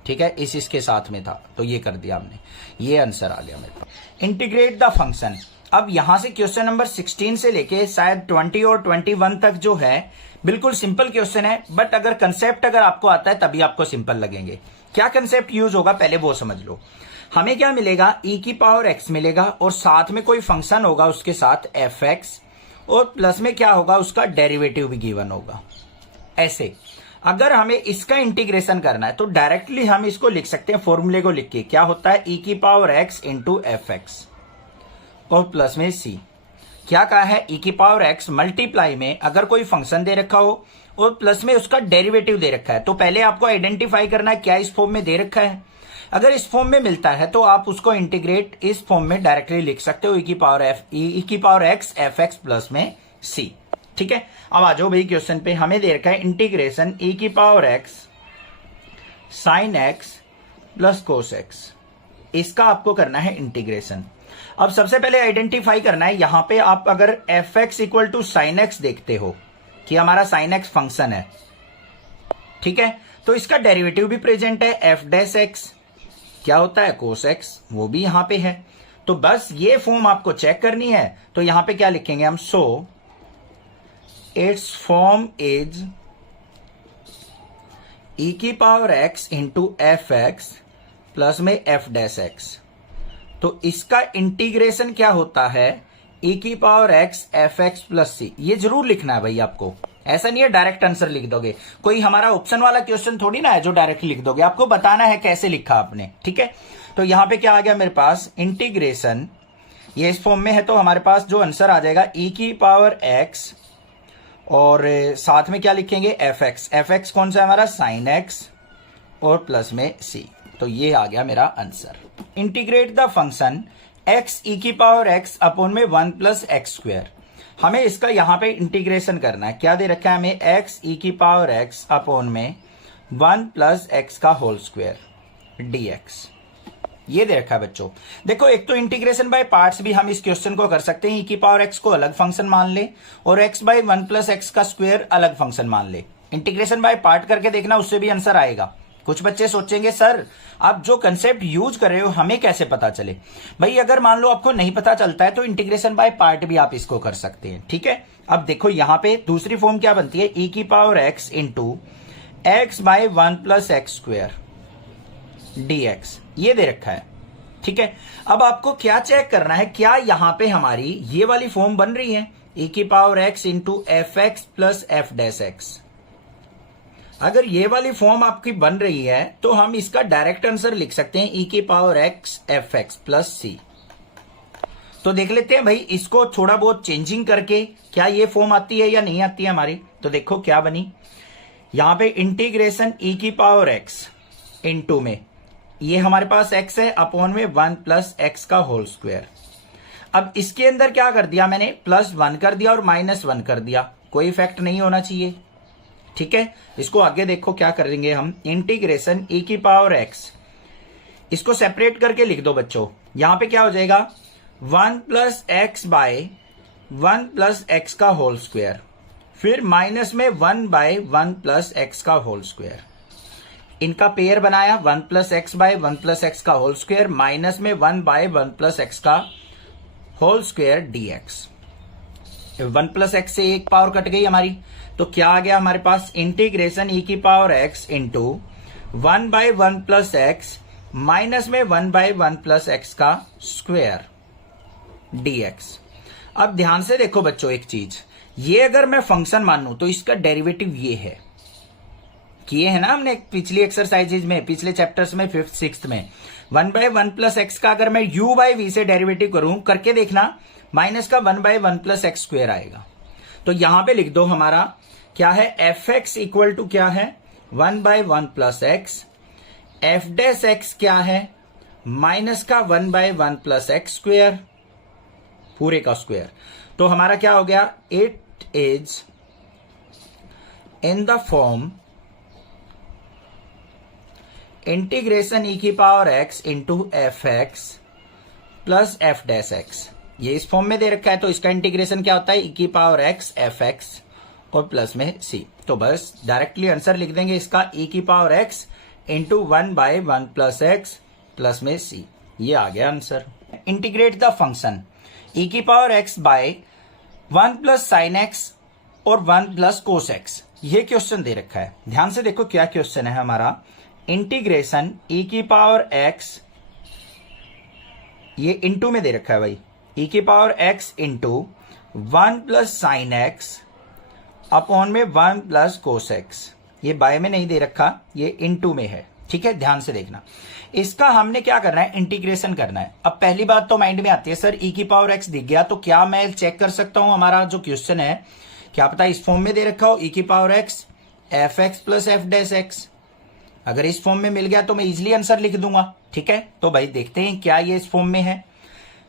ठीक है, इसके साथ में था तो ये कर दिया हमने, ये आंसर आ गया मेरे पास। इंटीग्रेट द फंक्शन, अब यहां से क्वेश्चन नंबर 16 से लेके शायद 20 और 21 तक जो है बिल्कुल सिंपल क्वेश्चन है, बट अगर कंसेप्ट अगर आपको आता है तभी आपको सिंपल लगेंगे। क्या कंसेप्ट यूज होगा पहले वो समझ लो। हमें क्या मिलेगा e की पावर x मिलेगा और साथ में कोई फंक्शन होगा उसके साथ fx और प्लस में क्या होगा उसका डेरिवेटिव भी गिवन होगा। ऐसे अगर हमें इसका इंटीग्रेशन करना है तो डायरेक्टली हम इसको लिख सकते हैं, फॉर्मूले को लिख के, क्या होता है e की पावर x इंटू fx और प्लस में c। क्या कहा है e की पावर x मल्टीप्लाई में अगर कोई फंक्शन दे रखा हो और प्लस में उसका डेरिवेटिव दे रखा है तो पहले आपको आइडेंटिफाई करना है क्या इस फॉर्म में दे रखा है। अगर इस फॉर्म में मिलता है तो आप उसको इंटीग्रेट इस फॉर्म में डायरेक्टली लिख सकते हो e की पावर x fx प्लस में c, ठीक है। अब आ जाओ भाई क्वेश्चन पे, हमें दे रखा है इंटीग्रेशन e की power x sine x plus cos x, इसका आपको करना है इंटीग्रेशन। अब सबसे पहले आइडेंटिफाई करना है, यहां पे आप अगर fx equal to sine x देखते हो कि हमारा साइन x फंक्शन है, ठीक है, तो इसका डेरिवेटिव भी प्रेजेंट है f डैश x, क्या होता है कोस x, वो भी यहां पे है। तो बस ये फॉर्म आपको चेक करनी है, तो यहां पे क्या लिखेंगे हम, so it's form is e की power x into f x plus में f डैश x। तो इसका इंटीग्रेशन क्या होता है e की power x f x plus C, ये जरूर लिखना है भाई आपको, ऐसा नहीं है डायरेक्ट आंसर लिख दोगे, कोई हमारा ऑप्शन वाला क्वेश्चन थोड़ी ना है जो डायरेक्ट लिख दोगे, आपको बताना है कैसे लिखा आपने, ठीक है। तो यहां पे क्या आ गया मेरे पास इंटीग्रेशन, ये इस फॉर्म में है तो हमारे पास जो आंसर आ जाएगा e की पावर x और साथ में क्या लिखेंगे एफ एक्स कौन सा है हमारा साइन x और प्लस में c, तो ये आ गया मेरा answer. Integrate the function x e की पावर x अपॉन में 1 प्लस एक्स स्क्वायर, हमें इसका यहां पे इंटीग्रेशन करना है, क्या दे रखा है हमें x e की पावर x अपॉन में 1 प्लस एक्स का होल स्क्वायर dx, ये दे रखा है बच्चों। देखो एक तो इंटीग्रेशन बाय पार्ट्स भी हम इस क्वेश्चन को कर सकते हैं, e की पावर x को अलग फंक्शन मान ले और x बाय 1 प्लस एक्स का स्क्वायर अलग फंक्शन मान ले, इंटीग्रेशन बाय पार्ट करके देखना, उससे भी आंसर आएगा। कुछ बच्चे सोचेंगे सर आप जो कंसेप्ट यूज कर रहे हो हमें कैसे पता चले, भाई अगर मान लो आपको नहीं पता चलता है तो इंटीग्रेशन बाय पार्ट भी आप इसको कर सकते हैं, ठीक है। अब देखो यहां पे दूसरी फॉर्म क्या बनती है, e की power x into x by 1 plus x square dx, ये दे रखा है, ठीक है। अब आपको क्या चेक करना है, क्या यहां पे हमारी ये वाली फॉर्म बन रही है e की power x into f x plus F dash x. अगर ये वाली फॉर्म आपकी बन रही है तो हम इसका डायरेक्ट आंसर लिख सकते हैं e की power x f x plus C. तो देख लेते हैं भाई इसको थोड़ा बहुत चेंजिंग करके क्या ये फॉर्म आती है या नहीं आती है हमारी। तो देखो क्या बनी, यहां पे इंटीग्रेशन e की पावर x इंटू में ये हमारे पास x है, अपॉन में 1 प्लस एक्स का होल स्क्वायर। अब इसके अंदर क्या कर दिया मैंने, +1 कर दिया और -1 कर दिया, कोई इफेक्ट नहीं होना चाहिए। ठीक है, इसको आगे देखो क्या करेंगे हम, इंटीग्रेशन e की पावर x, इसको सेपरेट करके लिख दो बच्चों। यहां पे क्या हो जाएगा, 1 plus x by 1 plus x का होल स्क्वायर, फिर माइनस में 1 बाय 1 प्लस एक्स का होल स्क्वायर। इनका पेयर बनाया 1 plus x by 1 plus x का होल स्क्वायर माइनस में 1 बाय 1 प्लस एक्स का whole square dx। 1 plus x से एक पावर कट गई हमारी, तो क्या आ गया हमारे पास, इंटीग्रेशन e की power x into 1 by 1 plus x minus में 1 बाय 1 प्लस एक्स का स्क्वायर dx। अब ध्यान से देखो बच्चों एक चीज, ये अगर मैं फंक्शन मानूं तो इसका डेरिवेटिव ये है, किए है ना हमने पिछली एक्सरसाइजेज में, पिछले चैप्टर्स में, 5th 6th में। 1 बाय 1 प्लस एक्स का अगर मैं u बाय v से डेरिवेटिव करूं, करके देखना, माइनस का 1 बाय 1 प्लस एक्स स्क्वायर आएगा। तो यहां पे लिख दो हमारा क्या है, एफ एक्स इक्वल टू क्या है, 1 by 1 plus x, f dash x क्या है, माइनस का 1 बाय 1 प्लस एक्स स्क्वायर, पूरे का स्क्वायर। तो हमारा क्या हो गया, it is in the form integration e की power x into f x plus F dash x, ये इस फॉर्म में दे रखा है, तो इसका इंटीग्रेशन क्या होता है, e की पावर x एफ एक्स और प्लस में c। तो बस डायरेक्टली आंसर लिख देंगे इसका, e की power x into 1 by 1 plus x plus में c, ये आ गया answer. Integrate the function e की power x by 1 plus sine x और 1 प्लस कोस एक्स, ये क्वेश्चन दे रखा है। ध्यान से देखो क्या क्वेश्चन है हमारा, इंटीग्रेशन e की पावर x, ये इंटू में दे रखा है भाई, e की power x into 1 plus sine x upon में 1 प्लस कोस एक्स, ये बाय में नहीं दे रखा, ये इंटू में है। ठीक है, ध्यान से देखना, इसका हमने क्या करना है, इंटीग्रेशन करना है। अब पहली बात तो माइंड में आती है, सर e की पावर x दिख गया तो क्या मैं चेक कर सकता हूं हमारा जो क्वेश्चन है, क्या पता इस फॉर्म में दे रखा हो, e की power x f x plus F dash x, अगर इस फॉर्म में मिल गया तो मैं इजीली आंसर लिख दूंगा। ठीक है, तो भाई देखते हैं क्या ये इस फॉर्म में है।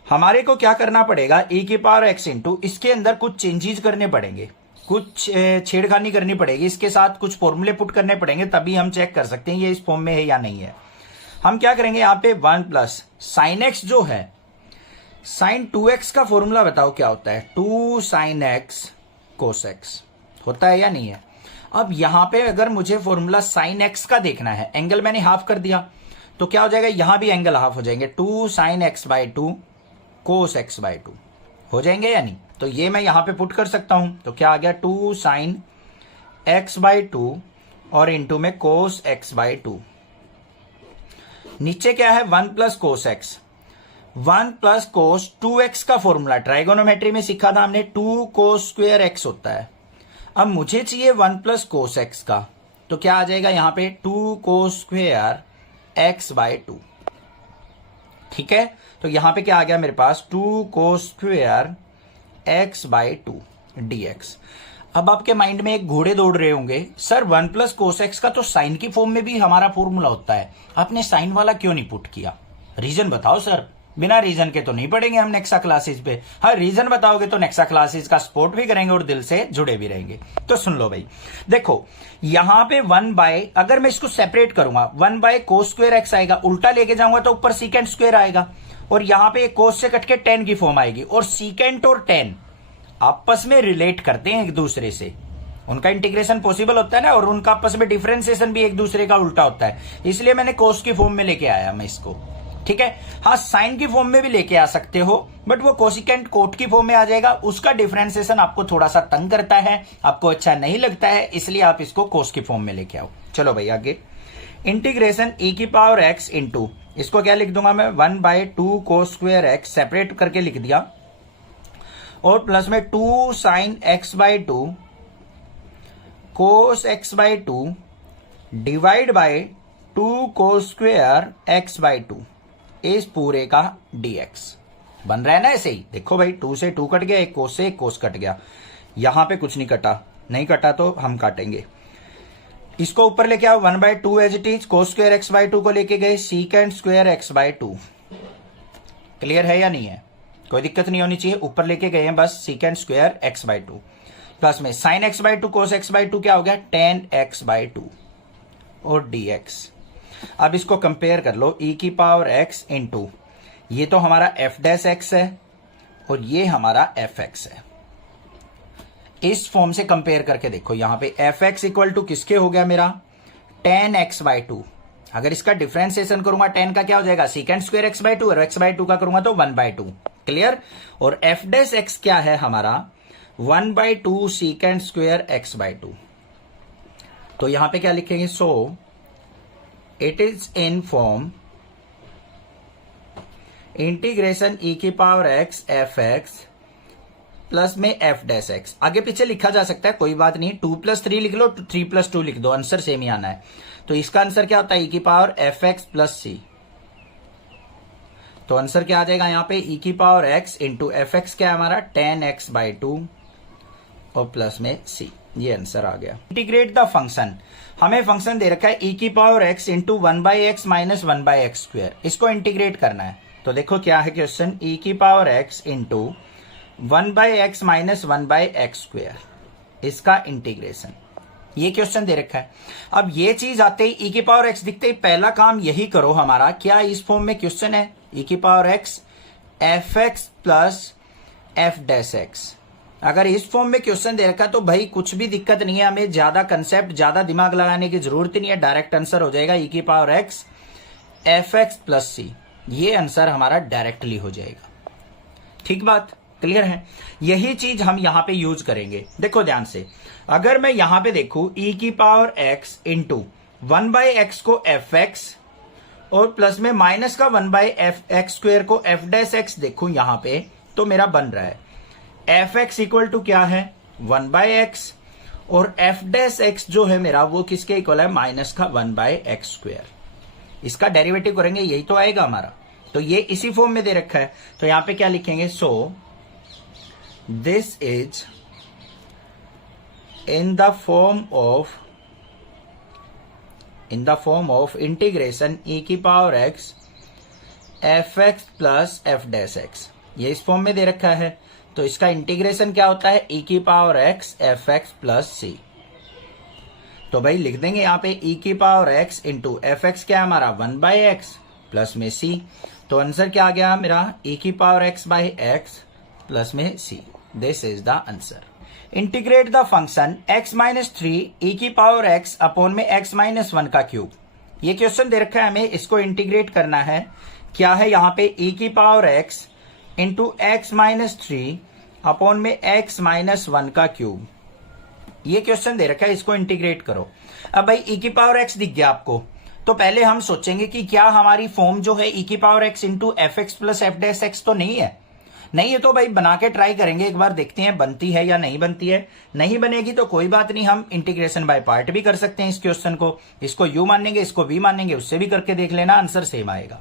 हमारे को क्या करना पड़ेगा, e की पावर x इंटू, इसके अंदर कुछ चेंजेस करने पड़ेंगे, कुछ छेड़खानी करनी पड़ेगी, इसके साथ कुछ फॉर्मूले पुट करने पड़ेंगे, तभी हम चेक कर सकते हैं ये इस फॉर्म में है या नहीं है। हम क्या करेंगे, यहाँ पे 1 प्लस साइन एक्स जो है, साइन 2x का फॉर्मूला बताओ क्या होता है, 2 साइन एक्स कोस एक्स होता है या नहीं है। अब यहां पे अगर मुझे फॉर्मूला साइन एक्स का देखना है, एंगल मैंने हाफ कर दिया, तो क्या हो जाएगा, यहां भी एंगल हाफ हो जाएंगे, 2 sine x by 2 cos x by 2 हो जाएंगे या नहीं। तो ये मैं यहां पे पुट कर सकता हूं, तो क्या आ गया, 2 साइन एक्स बाय 2 और इंटू में कोस एक्स बाय 2, नीचे क्या है 1 प्लस कोस एक्स, 1 प्लस कोस 2x का फॉर्मूला ट्राइगोनोमेट्री में सीखा था हमने, 2 कोस स्क्वायर एक्स होता है। अब मुझे चाहिए 1 प्लस कोस एक्स का, तो क्या आ जाएगा यहाँ पे 2 कोस स्क्वायर एक्स बाय 2। ठीक है, तो यहां पे क्या आ गया मेरे पास, 2 cos square x by 2 dx। अब आपके माइंड में एक घोड़े दौड़ रहे होंगे, सर 1 प्लस कोस एक्स का तो साइन की फॉर्म में भी हमारा फॉर्मूला होता है, आपने साइन वाला क्यों नहीं पुट किया, रीजन बताओ सर। बिना रीजन के तो नहीं पढ़ेंगे हम नेक्सा क्लासेस पे, हाँ रीजन बताओगे तो नेक्सा क्लासेस का सपोर्ट भी करेंगे और दिल से जुड़े भी रहेंगे। तो सुन लो भाई, देखो यहां पे 1 बाय, अगर मैं इसको सेपरेट करूंगा 1 बाय कोस स्क्वायर एक्स आएगा, उल्टा लेके जाऊंगा तो ऊपर सीकेंट स्क्वायर आएगा, और यहां पे कोस से कट के टेन की फॉर्म आएगी, और सीकेंट और टेन आपस में रिलेट करते हैं एक दूसरे से, उनका इंटीग्रेशन पॉसिबल होता है ना, और उनका आपस में डिफरेंशिएशन भी एक दूसरे का उल्टा होता है, इसलिए मैंने कोस की फॉर्म में लेके आया मैं इसको। ठीक है, हाँ साइन की फॉर्म में भी लेके आ सकते हो, बट वो कोसिकेंट कोट की फॉर्म में आ जाएगा, उसका डिफरेंशिएशन आपको थोड़ा सा तंग करता है, आपको अच्छा नहीं लगता है, इसलिए आप इसको कोस की फॉर्म में लेके आओ। चलो भाई आगे, इंटीग्रेशन e की पावर x इंटू, इसको क्या लिख दूंगा मैं, 1 by 2 cos square x, separate करके लिख दिया, और प्लस में 2 sine x by 2 cos x by 2 divide by 2 cos square x by 2, इस पूरे का dx बन रहा है ना ऐसे ही। देखो भाई 2 से 2 कट गया, एक कोस से एक कोस कट गया, यहां पे कुछ नहीं कटा, नहीं कटा तो हम काटेंगे। इसको ऊपर लेके आओ 1/2 as it is, cos square x/2 को लेके गए secant स्क्वायर x/2। क्लियर है या नहीं है? कोई दिक्कत नहीं होनी चाहिए, ऊपर लेके गए हैं बस secant स्क्वायर x/2 प्लस में sin x/2 cos x/2 क्या हो गया tan x/2 और dx। अब इसको कंपेयर कर लो e की पावर x इंटू ये तो हमारा f डैश x है और ये हमारा fx है। इस फॉर्म से कंपेयर करके देखो, यहां पे fx इक्वल टू किसके हो गया मेरा tan x/2। अगर इसका डिफरेंशिएशन करूंगा tan का क्या हो जाएगा secant स्क्वायर x/2 और x/2 का करूंगा तो 1/2। क्लियर? और f डैश x क्या है हमारा 1/2 secant स्क्वायर x/2। तो यहां पे क्या लिखेंगे, so it is in form integration e की पावर x fx प्लस में f डैश x। आगे पीछे लिखा जा सकता है, कोई बात नहीं, 2+3 लिख लो, 3+2 लिख दो, आंसर सेम ही आना है। तो इसका आंसर क्या होता है e की पावर fx प्लस c। तो आंसर क्या आ जाएगा यहाँ पे e की पावर x इंटू fx क्या है हमारा tan x/2 और प्लस में c। ये आंसर आ गया। इंटीग्रेट द फंक्शन, हमें फंक्शन दे रखा है e की power x into 1/x minus 1/x²। इसको इंटीग्रेट करना है। तो देखो क्या है क्वेश्चन, e की power x into 1/x minus 1/x², इसका इंटीग्रेशन। ये क्वेश्चन दे रखा है। अब ये चीज आते ही e की पावर x दिखते ही पहला काम यही करो हमारा, क्या इस फॉर्म में क्वेश्चन है e की power x fx plus f dash x। अगर इस फॉर्म में क्वेश्चन दे रखा है तो भाई कुछ भी दिक्कत नहीं है, हमें ज्यादा कंसेप्ट ज्यादा दिमाग लगाने की जरूरत ही नहीं है, डायरेक्ट आंसर हो जाएगा e की power x fx plus c। ये आंसर हमारा डायरेक्टली हो जाएगा। ठीक बात, क्लियर है? यही चीज हम यहां पे यूज करेंगे। देखो ध्यान से, अगर मैं यहां पे देखूं e की पावर x इंटू 1/x को fx और प्लस में माइनस का 1/x² को f डैश x देखूं यहां पे, तो मेरा बन रहा है fx इक्वल टू क्या है 1/x और f डैश x जो है मेरा वो किसके इक्वल है माइनस का 1/x²। इसका डेरिवेटिव करेंगे यही तो आएगा हमारा। तो ये इसी फॉर्म में दे रखा है, तो यहां पे क्या लिखेंगे, so this is in the form of integration e की power x fx plus f dash x। ये इस फॉर्म में दे रखा है, तो इसका इंटीग्रेशन क्या होता है e की power x fx plus c। तो भाई लिख देंगे यहाँ पे e की पावर x इंटू fx क्या है हमारा 1/x प्लस में c। तो आंसर क्या आ गया मेरा e की पावर x/x प्लस में c। This is the answer. Integrate the function x-3 e की पावर x अपॉन में x-1 का क्यूब। ये क्वेश्चन दे रखा है हमें, इसको इंटीग्रेट करना है। क्या है यहाँ पे e की power x into x-3 upon में x-1 का क्यूब। ये क्वेश्चन दे रखा है, इसको इंटीग्रेट करो। अब भाई e की पावर x दिख गया आपको, तो पहले हम सोचेंगे कि क्या हमारी फॉर्म जो है e की power x into fx plus f dash x तो नहीं है। नहीं है तो भाई बना के ट्राई करेंगे, एक बार देखते हैं बनती है या नहीं बनती है। नहीं बनेगी तो कोई बात नहीं, हम इंटीग्रेशन बाय पार्ट भी कर सकते हैं इस क्वेश्चन को। इसको u मानेंगे, इसको v मानेंगे, उससे भी करके देख लेना, आंसर सेम आएगा।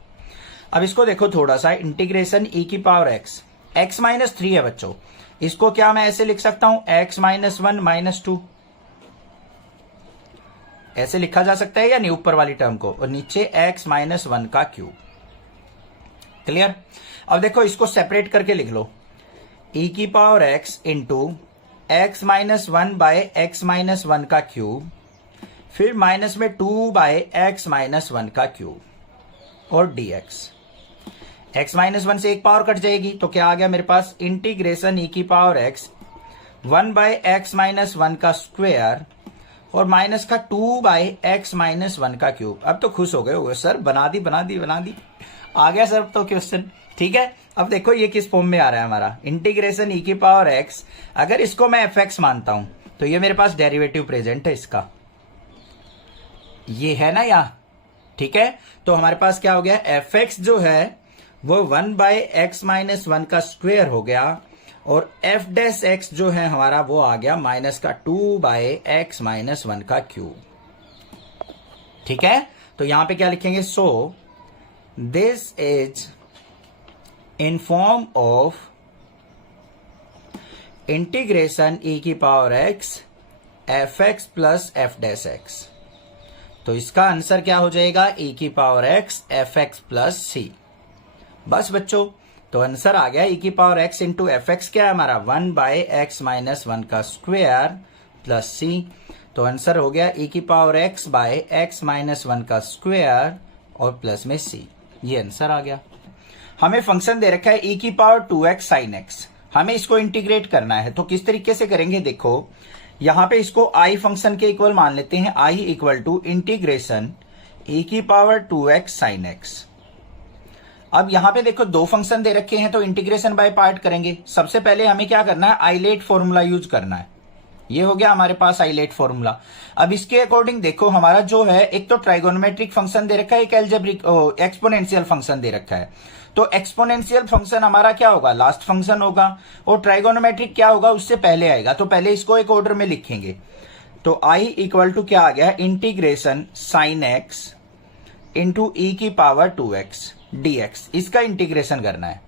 अब इसको देखो थोड़ा सा, इंटीग्रेशन e की पावर x x-3 है बच्चों, इसको क्या मैं ऐसे लिख सकता हूं x-1 -2, ऐसे लिखा जा सकता है या नहीं ऊपर वाली टर्म को, और नीचे x-1 का क्यूब। क्लियर? अब देखो इसको सेपरेट करके लिख लो, e की power x into x-1 by x-1 का क्यूब, फिर माइनस में 2 बाय x-1 का क्यूब और dx। x-1 से एक पावर कट जाएगी, तो क्या आ गया मेरे पास इंटीग्रेशन e की पावर x 1 बाय x-1 का स्क्वायर और माइनस का 2 बाय x-1 का क्यूब। अब तो खुश हो गए होगे सर, बना दी आ गया सर तो क्वेश्चन। ठीक है, अब देखो ये किस फॉर्म में आ रहा है हमारा, इंटीग्रेशन e की पावर x। अगर इसको मैं fx मानता हूं तो ये मेरे पास डेरिवेटिव प्रेजेंट है इसका, ये है ना यहाँ। ठीक है, तो हमारे पास क्या हो गया, fx जो है वो 1 बाय x-1 का स्क्वायर हो गया और f डैश x जो है हमारा वो आ गया माइनस का 2 बाय x-1 का क्यूब। ठीक है, तो यहां पे क्या लिखेंगे, so this is in form of integration e की power x fx plus f dash x। तो इसका आंसर क्या हो जाएगा, e की power x f x plus C. बस बच्चों, तो आंसर आ गया e की power x into f x क्या है हमारा 1 बाय x माइनस 1 का स्क्वायर प्लस सी। तो आंसर हो गया e की power x by x minus 1 का स्क्वायर और प्लस में c। ये आंसर आ गया। हमें फंक्शन दे रखा है e की पावर 2x साइन x, हमें इसको इंटीग्रेट करना है। तो किस तरीके से करेंगे, देखो यहां पे इसको i फंक्शन के इक्वल मान लेते हैं, i equal to integration e की पावर 2x साइन x। अब यहां पे देखो दो फंक्शन दे रखे हैं तो इंटीग्रेशन बाय पार्ट करेंगे। सबसे पहले हमें क्या करना है, आइलेट फॉर्मूला यूज करना है। ये हो गया हमारे पास आइलेट फॉर्मूला। अब इसके अकॉर्डिंग देखो हमारा जो है, एक तो ट्राइगोनोमेट्रिक फंक्शन दे रखा है, एक एल्जेब्रिक एक्सपोनेंशियल फंक्शन दे रखा है। तो एक्सपोनेंशियल फंक्शन हमारा क्या होगा, लास्ट फंक्शन होगा, और ट्राइगोनोमेट्रिक क्या होगा, उससे पहले आएगा। तो पहले इसको एक ऑर्डर में लिखेंगे। तो i इक्वल टू क्या आ गया, integration sine x into e की पावर 2x dx, इसका इंटीग्रेशन करना है।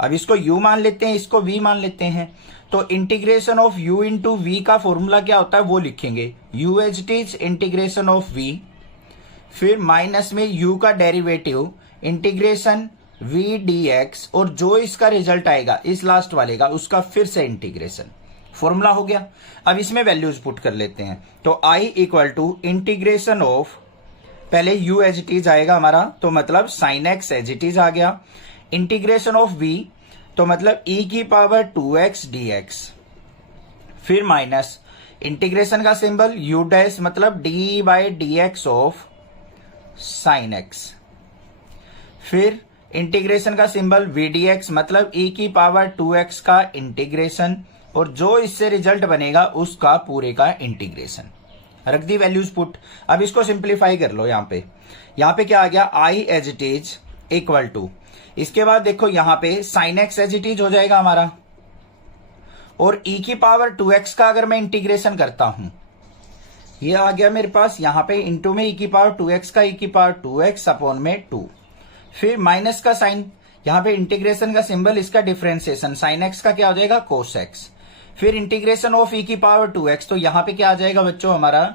अब इसको u मान लेते हैं, इसको v मान लेते हैं। तो integration of u into v का फॉर्मूला क्या होता है वो लिखेंगे, u as it is integration of v, फिर माइनस में u का डेरिवेटिव इंटीग्रेशन v dx, और जो इसका रिजल्ट आएगा इस लास्ट वाले का उसका फिर से इंटीग्रेशन। फॉर्मूला हो गया। अब इसमें वैल्यूज पुट कर लेते हैं। तो i equal to integration of, पहले u एज इट इज आएगा हमारा, तो मतलब sine x as it is आ गया, इंटीग्रेशन ऑफ v तो मतलब e की पावर 2x dx, फिर माइनस इंटीग्रेशन का सिंबल u डैश मतलब d by dx of sine x, फिर इंटीग्रेशन का सिंबल v dx मतलब e की पावर 2x का इंटीग्रेशन, और जो इससे रिजल्ट बनेगा उसका पूरे का इंटीग्रेशन। रख दी वैल्यूज पुट। अब इसको सिंप्लीफाई कर लो। यहाँ पे क्या आ गया, i as it is equal to, इसके बाद देखो यहाँ पे sine x as it is हो जाएगा हमारा, और e की पावर 2x का अगर मैं इंटीग्रेशन करता हूं, ये आ गया मेरे पास यहाँ पे इंटू में e की पावर 2x का e की पावर 2x अपॉन में 2, फिर माइनस का साइन, यहाँ पे इंटीग्रेशन का सिंबल इसका डिफरेंशिएशन, साइन एक्स का क्या हो जाएगा कोस एक्स, फिर इंटीग्रेशन ऑफ e की पावर 2x, तो यहाँ पे क्या आ जाएगा बच्चों हमारा,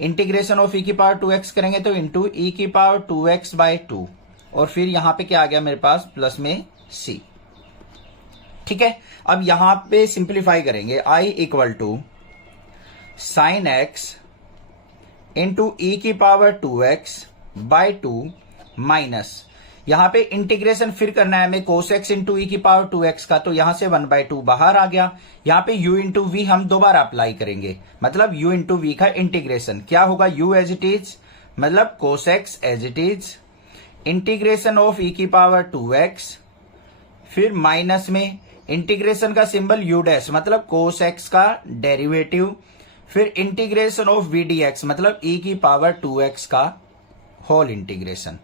इंटीग्रेशन ऑफ e की पावर 2x करेंगे तो इंटू e की पावर 2x बाय 2, और फिर यहाँ पे क्या आ गया मेरे पास प्लस में c। ठीक है, अब यहाँ पे सिंप्लीफाई करेंगे, i equal to sine x into e की पावर 2x बाय 2 माइनस, यहाँ पे इंटीग्रेशन फिर करना है हमें कोस एक्स इंटू ई की पावर 2x का, तो यहां से 1/2 बाहर आ गया। यहाँ पे u इंटू वी हम दोबारा अप्लाई करेंगे, मतलब u इंटू वी का इंटीग्रेशन क्या होगा, u एज इट इज मतलब cos x as it is, integration of e की पावर 2x, फिर माइनस में इंटीग्रेशन का सिंबल u डैश मतलब कोस एक्स का डेरिवेटिव, फिर इंटीग्रेशन ऑफ v dx मतलब e की पावर 2x का होल इंटीग्रेशन।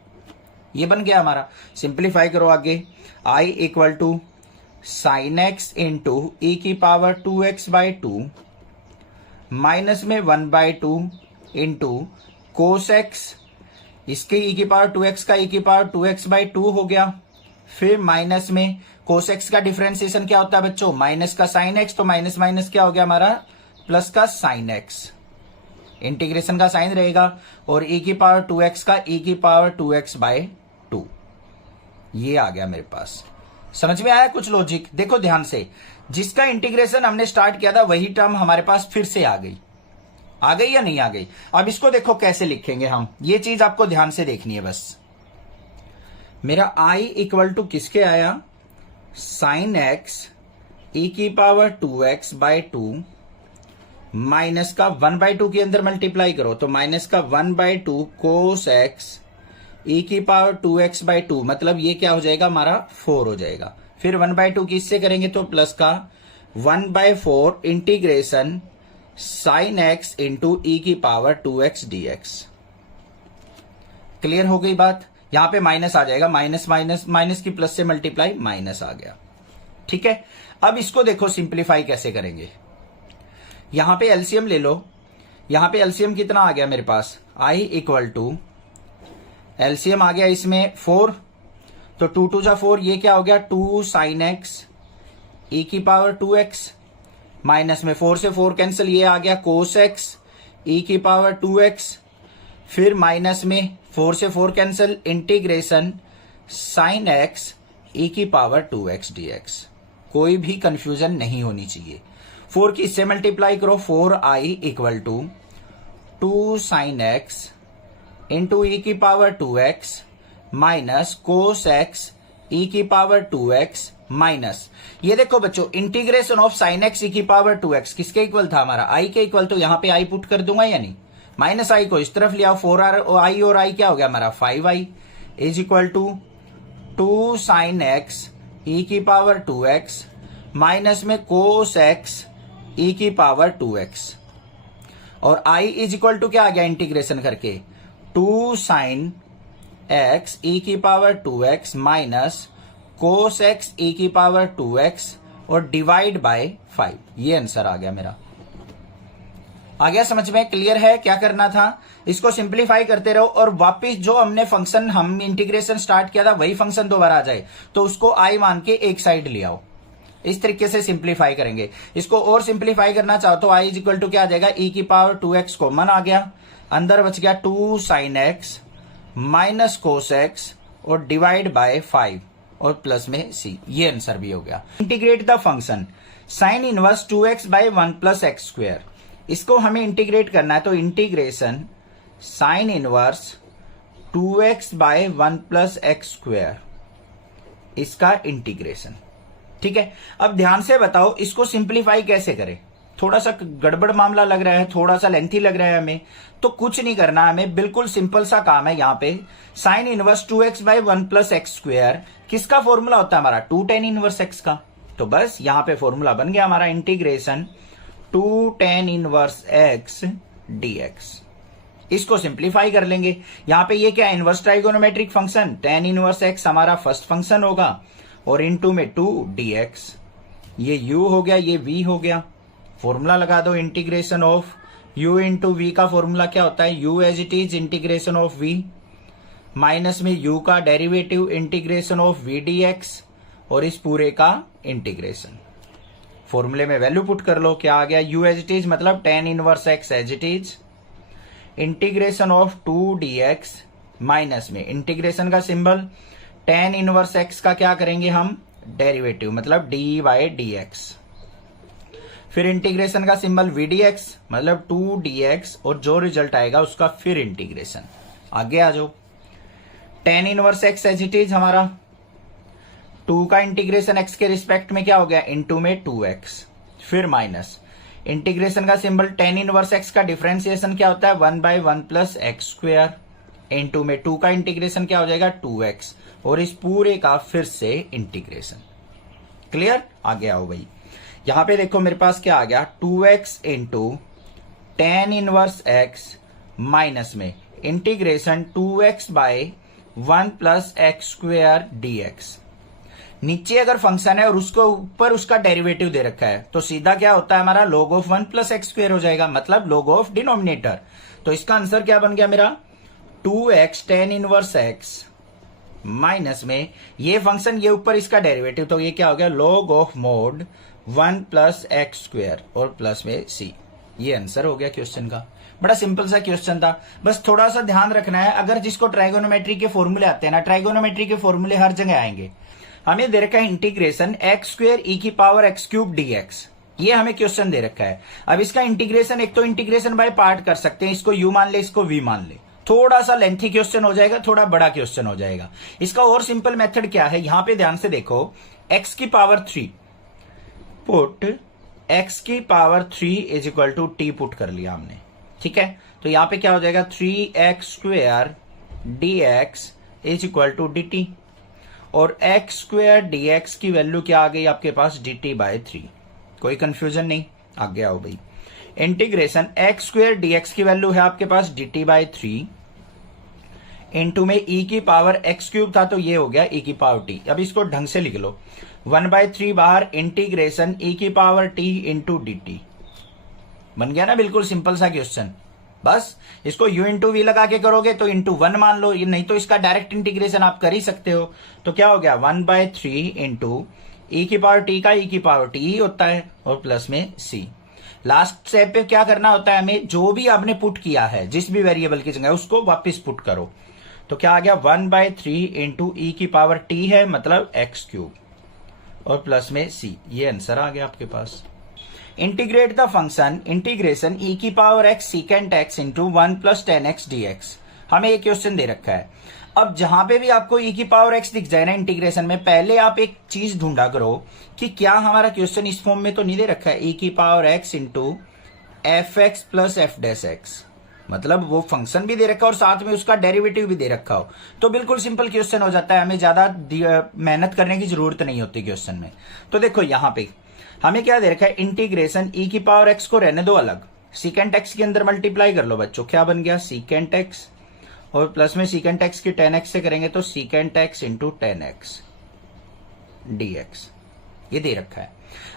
ये बन गया हमारा। सिंप्लीफाई करो आगे, i equal to sine x into e की पावर 2x बाय 2 माइनस में 1/2 इंटू कोस एक्स, इसके ई की पावर 2x का ई की पावर 2x बाय 2 हो गया, फिर माइनस में कोस एक्स का डिफरेंशिएशन क्या होता है बच्चों, माइनस का साइन एक्स, तो माइनस माइनस क्या हो गया हमारा प्लस का साइन एक्स, इंटीग्रेशन का साइन रहेगा, और e की पावर 2x का e की पावर 2x बाय 2। ये आ गया मेरे पास। समझ में आया कुछ लॉजिक? देखो ध्यान से, जिसका इंटीग्रेशन हमने स्टार्ट किया था वही टर्म हमारे पास फिर से आ गई या नहीं आ गई? अब इसको देखो कैसे लिखेंगे हम, ये चीज आपको ध्यान से देखनी है बस। मेरा i इक्वल टू किसके आया, साइन एक्स ई की पावर 2x बाय 2 माइनस का 1/2 के अंदर मल्टीप्लाई करो, तो माइनस का 1/2 कोस एक्स ई की पावर 2x बाय 2 मतलब ये क्या हो जाएगा हमारा 4 हो जाएगा, फिर 1/2 किससे करेंगे तो प्लस का 1/4 integration sine x into e की पावर 2x dx। क्लियर हो गई बात? यहां पे माइनस आ जाएगा, माइनस माइनस माइनस की प्लस से मल्टीप्लाई माइनस आ गया। ठीक है, अब इसको देखो सिंप्लीफाई कैसे करेंगे। यहां पे एलसीएम ले लो, यहां पे एलसीएम कितना आ गया मेरे पास, i इक्वल टू एलसीएम आ गया इसमें 4, तो 2 2 जा 4, ये क्या हो गया 2 साइन एक्स ई की पावर 2x माइनस में 4 से 4 कैंसिल, ये आ गया कोस एक्स ई की पावर 2x, फिर माइनस में 4 से 4 cancel, integration sine x e की पावर 2x dx। कोई भी कंफ्यूजन नहीं होनी चाहिए। 4 की इससे मल्टीप्लाई करो, 4i equal to 2 sine x into e की power 2x minus cos x e की पावर 2x माइनस, ये देखो बच्चों, integration of sine x e की पावर 2x किसके इक्वल था हमारा, i के इक्वल। तो यहां पे i पुट कर दूंगा या नहीं, माइनस i को इस तरफ ले आओ, 4i और i क्या हो गया हमारा 5i is equal to 2 sine x e की पावर 2x माइनस में कोस एक्स ई की पावर 2x, और i इज इक्वल टू क्या आ गया इंटीग्रेशन करके 2 साइन एक्स ई की power 2x minus cos x e की पावर 2x और डिवाइड बाय 5। ये आंसर आ गया मेरा। आ गया समझ में, क्लियर है क्या करना था। इसको सिंप्लीफाई करते रहो और वापस जो हमने फंक्शन हम इंटीग्रेशन स्टार्ट किया था वही फंक्शन दोबारा आ जाए तो उसको आई मान के एक साइड ले आओ। इस तरीके से सिंप्लीफाई करेंगे। इसको और सिंप्लीफाई करना चाहो तो आई इज इक्वल टू क्या आ जाएगा, ई की पावर 2x कॉमन आ गया, अंदर बच गया 2 sine x minus cos x और डिवाइड बाय 5 और प्लस में c। ये आंसर भी हो गया। Integrate the function sine inverse 2x by 1 plus x square, इसको हमें इंटीग्रेट करना है तो integration sine inverse 2x by 1 plus x square, इसका इंटीग्रेशन। ठीक है, अब ध्यान से बताओ इसको सिंप्लीफाई कैसे करें। थोड़ा सा गड़बड़ मामला लग रहा है, थोड़ा सा लेंथी लग रहा है हमें, तो कुछ नहीं करना, हमें बिल्कुल सिंपल सा काम है। यहाँ पे sine inverse 2x by 1 plus x square किसका फॉर्मूला होता है हमारा 2 tan इनवर्स x का। तो बस यहाँ पे फॉर्मूला बन गया हमारा integration 2 tan inverse x dx। इसको सिंप्लीफाई कर लेंगे। यहाँ पे ये क्या है, inverse trigonometric function, tan inverse x हमारा फर्स्ट फंक्शन होगा और इनटू में 2 dx, ये u हो गया, ये v हो गया। फॉर्मूला लगा दो, integration of u into v का फॉर्मूला क्या होता है, u as it is integration of v minus में u का derivative integration of v dx और इस पूरे का इंटीग्रेशन। फॉर्मूले में वैल्यू पुट कर लो, क्या आ गया, u एज इट इज मतलब tan inverse x as it is integration of 2 dx minus में इंटीग्रेशन का सिंबल tan इनवर्स x का क्या करेंगे हम डेरिवेटिव मतलब d बाय dx, फिर इंटीग्रेशन का सिंबल v dx मतलब 2 dx और जो रिजल्ट आएगा उसका फिर इंटीग्रेशन। आगे आ जाओ, tan inverse x as it is हमारा 2 का इंटीग्रेशन x के रिस्पेक्ट में क्या हो गया इनटू में 2x, फिर माइनस इंटीग्रेशन का सिंबल tan इनवर्स x का डिफरेंशिएशन क्या होता है 1 by 1 plus x square into में 2 का इंटीग्रेशन क्या हो जाएगा 2x और इस पूरे का फिर से इंटीग्रेशन। क्लियर, आगे आओ भाई। यहां पे देखो मेरे पास क्या आ गया 2x into tan inverse x minus में integration 2x by 1 plus x square dx। नीचे अगर फंक्शन है और उसको ऊपर उसका डेरिवेटिव दे रखा है तो सीधा क्या होता है हमारा log of 1 plus x square हो जाएगा, मतलब log ऑफ डिनोमिनेटर। तो इसका आंसर क्या बन गया मेरा 2x tan inverse x minus में ये फंक्शन ये ऊपर इसका डेरिवेटिव, तो ये क्या हो गया log of mode 1 plus x square और प्लस में c। ये आंसर हो गया क्वेश्चन का। बड़ा सिंपल सा क्वेश्चन था, बस थोड़ा सा ध्यान रखना है। अगर जिसको ट्राइगोनोमेट्री के फॉर्मूले आते हैं ना, ट्राइगोनोमेट्री के फॉर्मूले हर जगह आएंगे। हमें दे रखा है इंटीग्रेशन एक्स स्क्वायर ई की पावर एक्स क्यूब dx, ये हमें क्वेश्चन दे रखा है। अब इसका इंटीग्रेशन एक तो इंटीग्रेशन बाय पार्ट कर सकते हैं, इसको u मान ले इसको v मान ले, थोड़ा सा लेंथी क्वेश्चन हो जाएगा, थोड़ा बड़ा क्वेश्चन हो जाएगा। इसका और सिंपल मेथड क्या है, यहां पे ध्यान से देखो x की पावर 3 पुट x की power 3 is equal to t put कर लिया हमने। ठीक है, तो यहां पे क्या हो जाएगा 3x square dx is equal to dt और x स्क्वायर dx की वैल्यू क्या आ गई आपके पास dt बाय 3। कोई कंफ्यूजन नहीं, आगे आओ भाई। इंटीग्रेशन x स्क्वायर dx की वैल्यू है आपके पास dt बाय 3 इंटू में e की पावर x क्यूब था तो ये हो गया e की पावर t। अब इसको ढंग से लिख लो 1/3 बाहर इंटीग्रेशन e की पावर t इंटू dt बन गया ना, बिल्कुल सिंपल सा क्वेश्चन। बस इसको u इंटू वी लगा के करोगे तो इंटू 1 मान लो, नहीं तो इसका डायरेक्ट इंटीग्रेशन आप कर ही सकते हो। तो क्या हो गया 1/3 इंटू e की पावर t का e की पावर t ही होता है और प्लस में c। लास्ट स्टेप पे क्या करना होता है हमें, जो भी आपने पुट किया है जिस भी वेरिएबल की जगह उसको वापस पुट करो। तो क्या आ गया 1/3 इंटू ई की पावर टी है, मतलब एक्स क्यूब, और प्लस में सी। ये आंसर आ गया आपके पास। Integrate the function integration e की power x secant x into 1 + 10x dx। हमें एक क्वेश्चन दे रखा है। अब जहां पे भी आपको ई की पावर एक्स दिख जाए ना इंटीग्रेशन में, पहले आप एक चीज ढूंढा करो कि क्या हमारा क्वेश्चन इस फॉर्म में तो नहीं दे रखा है, ई की power x into f x plus F dash x, मतलब वो फंक्शन भी दे रखा हो और साथ में उसका डेरिवेटिव भी दे रखा हो, तो बिल्कुल सिंपल क्वेश्चन हो जाता है, हमें ज्यादा मेहनत करने की जरूरत नहीं होती क्वेश्चन में। तो देखो यहां पे हमें क्या दे रखा है, इंटीग्रेशन ई की पावर एक्स को रहने दो अलग, सीकेंट एक्स के अंदर मल्टीप्लाई कर लो बच्चों, क्या बन गया सीकेंट एक्स, और प्लस में सीकेंट एक्स की 10x से करेंगे तो secant x into 10x dx, ये दे रखा है।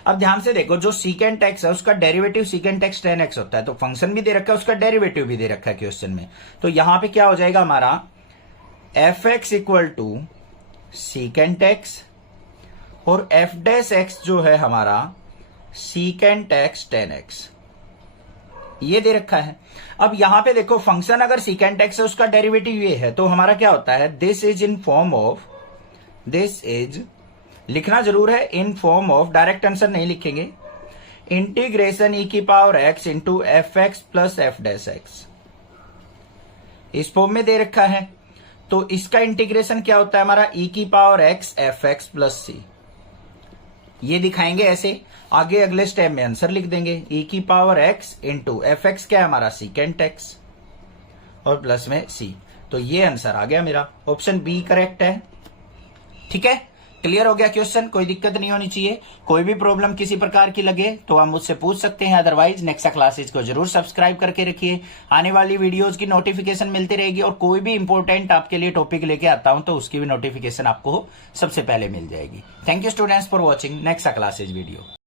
अब ध्यान से देखो, जो सीकेंट एक्स है उसका डेरिवेटिव सीकेंट एक्स 10x होता है, तो फंक्शन भी दे रखा है, उसका डेरिवेटिव भी दे रखा है क्वेश्चन में। तो यहां पे क्या हो जाएगा हमारा, f x equal to secant x और एफ डैश एक्स जो है हमारा सीकेंट एक्स 10x, ये दे रखा है। अब यहां पे देखो फंक्शन अगर सीकेंट एक्स है उसका डेरिवेटिव ये है, तो हमारा क्या होता है, this is in form of, this is लिखना जरूर है इन फॉर्म ऑफ, डायरेक्ट आंसर नहीं लिखेंगे, इंटीग्रेशन ई की power x into f x plus F dash x, इस फॉर्म में दे रखा है। तो इसका इंटीग्रेशन क्या होता है हमारा, ई की power x f x plus C, ये दिखाएंगे ऐसे, आगे अगले स्टेप में आंसर लिख देंगे, ई की power x into f x क्या है हमारा सीकेंट एक्स, और प्लस में सी। तो ये आंसर आ गया मेरा, ऑप्शन बी करेक्ट है। ठीक है, क्लियर हो गया क्वेश्चन, कोई दिक्कत नहीं होनी चाहिए। कोई भी प्रॉब्लम किसी प्रकार की लगे तो आप मुझसे पूछ सकते हैं, अदरवाइज नेक्सा क्लासेज को जरूर सब्सक्राइब करके रखिए, आने वाली वीडियोस की नोटिफिकेशन मिलती रहेगी, और कोई भी इंपॉर्टेंट आपके लिए टॉपिक लेके आता हूं तो उसकी भी नोटिफिकेशन आपको सबसे पहले मिल जाएगी। Thank you students for watching Nexa classes video.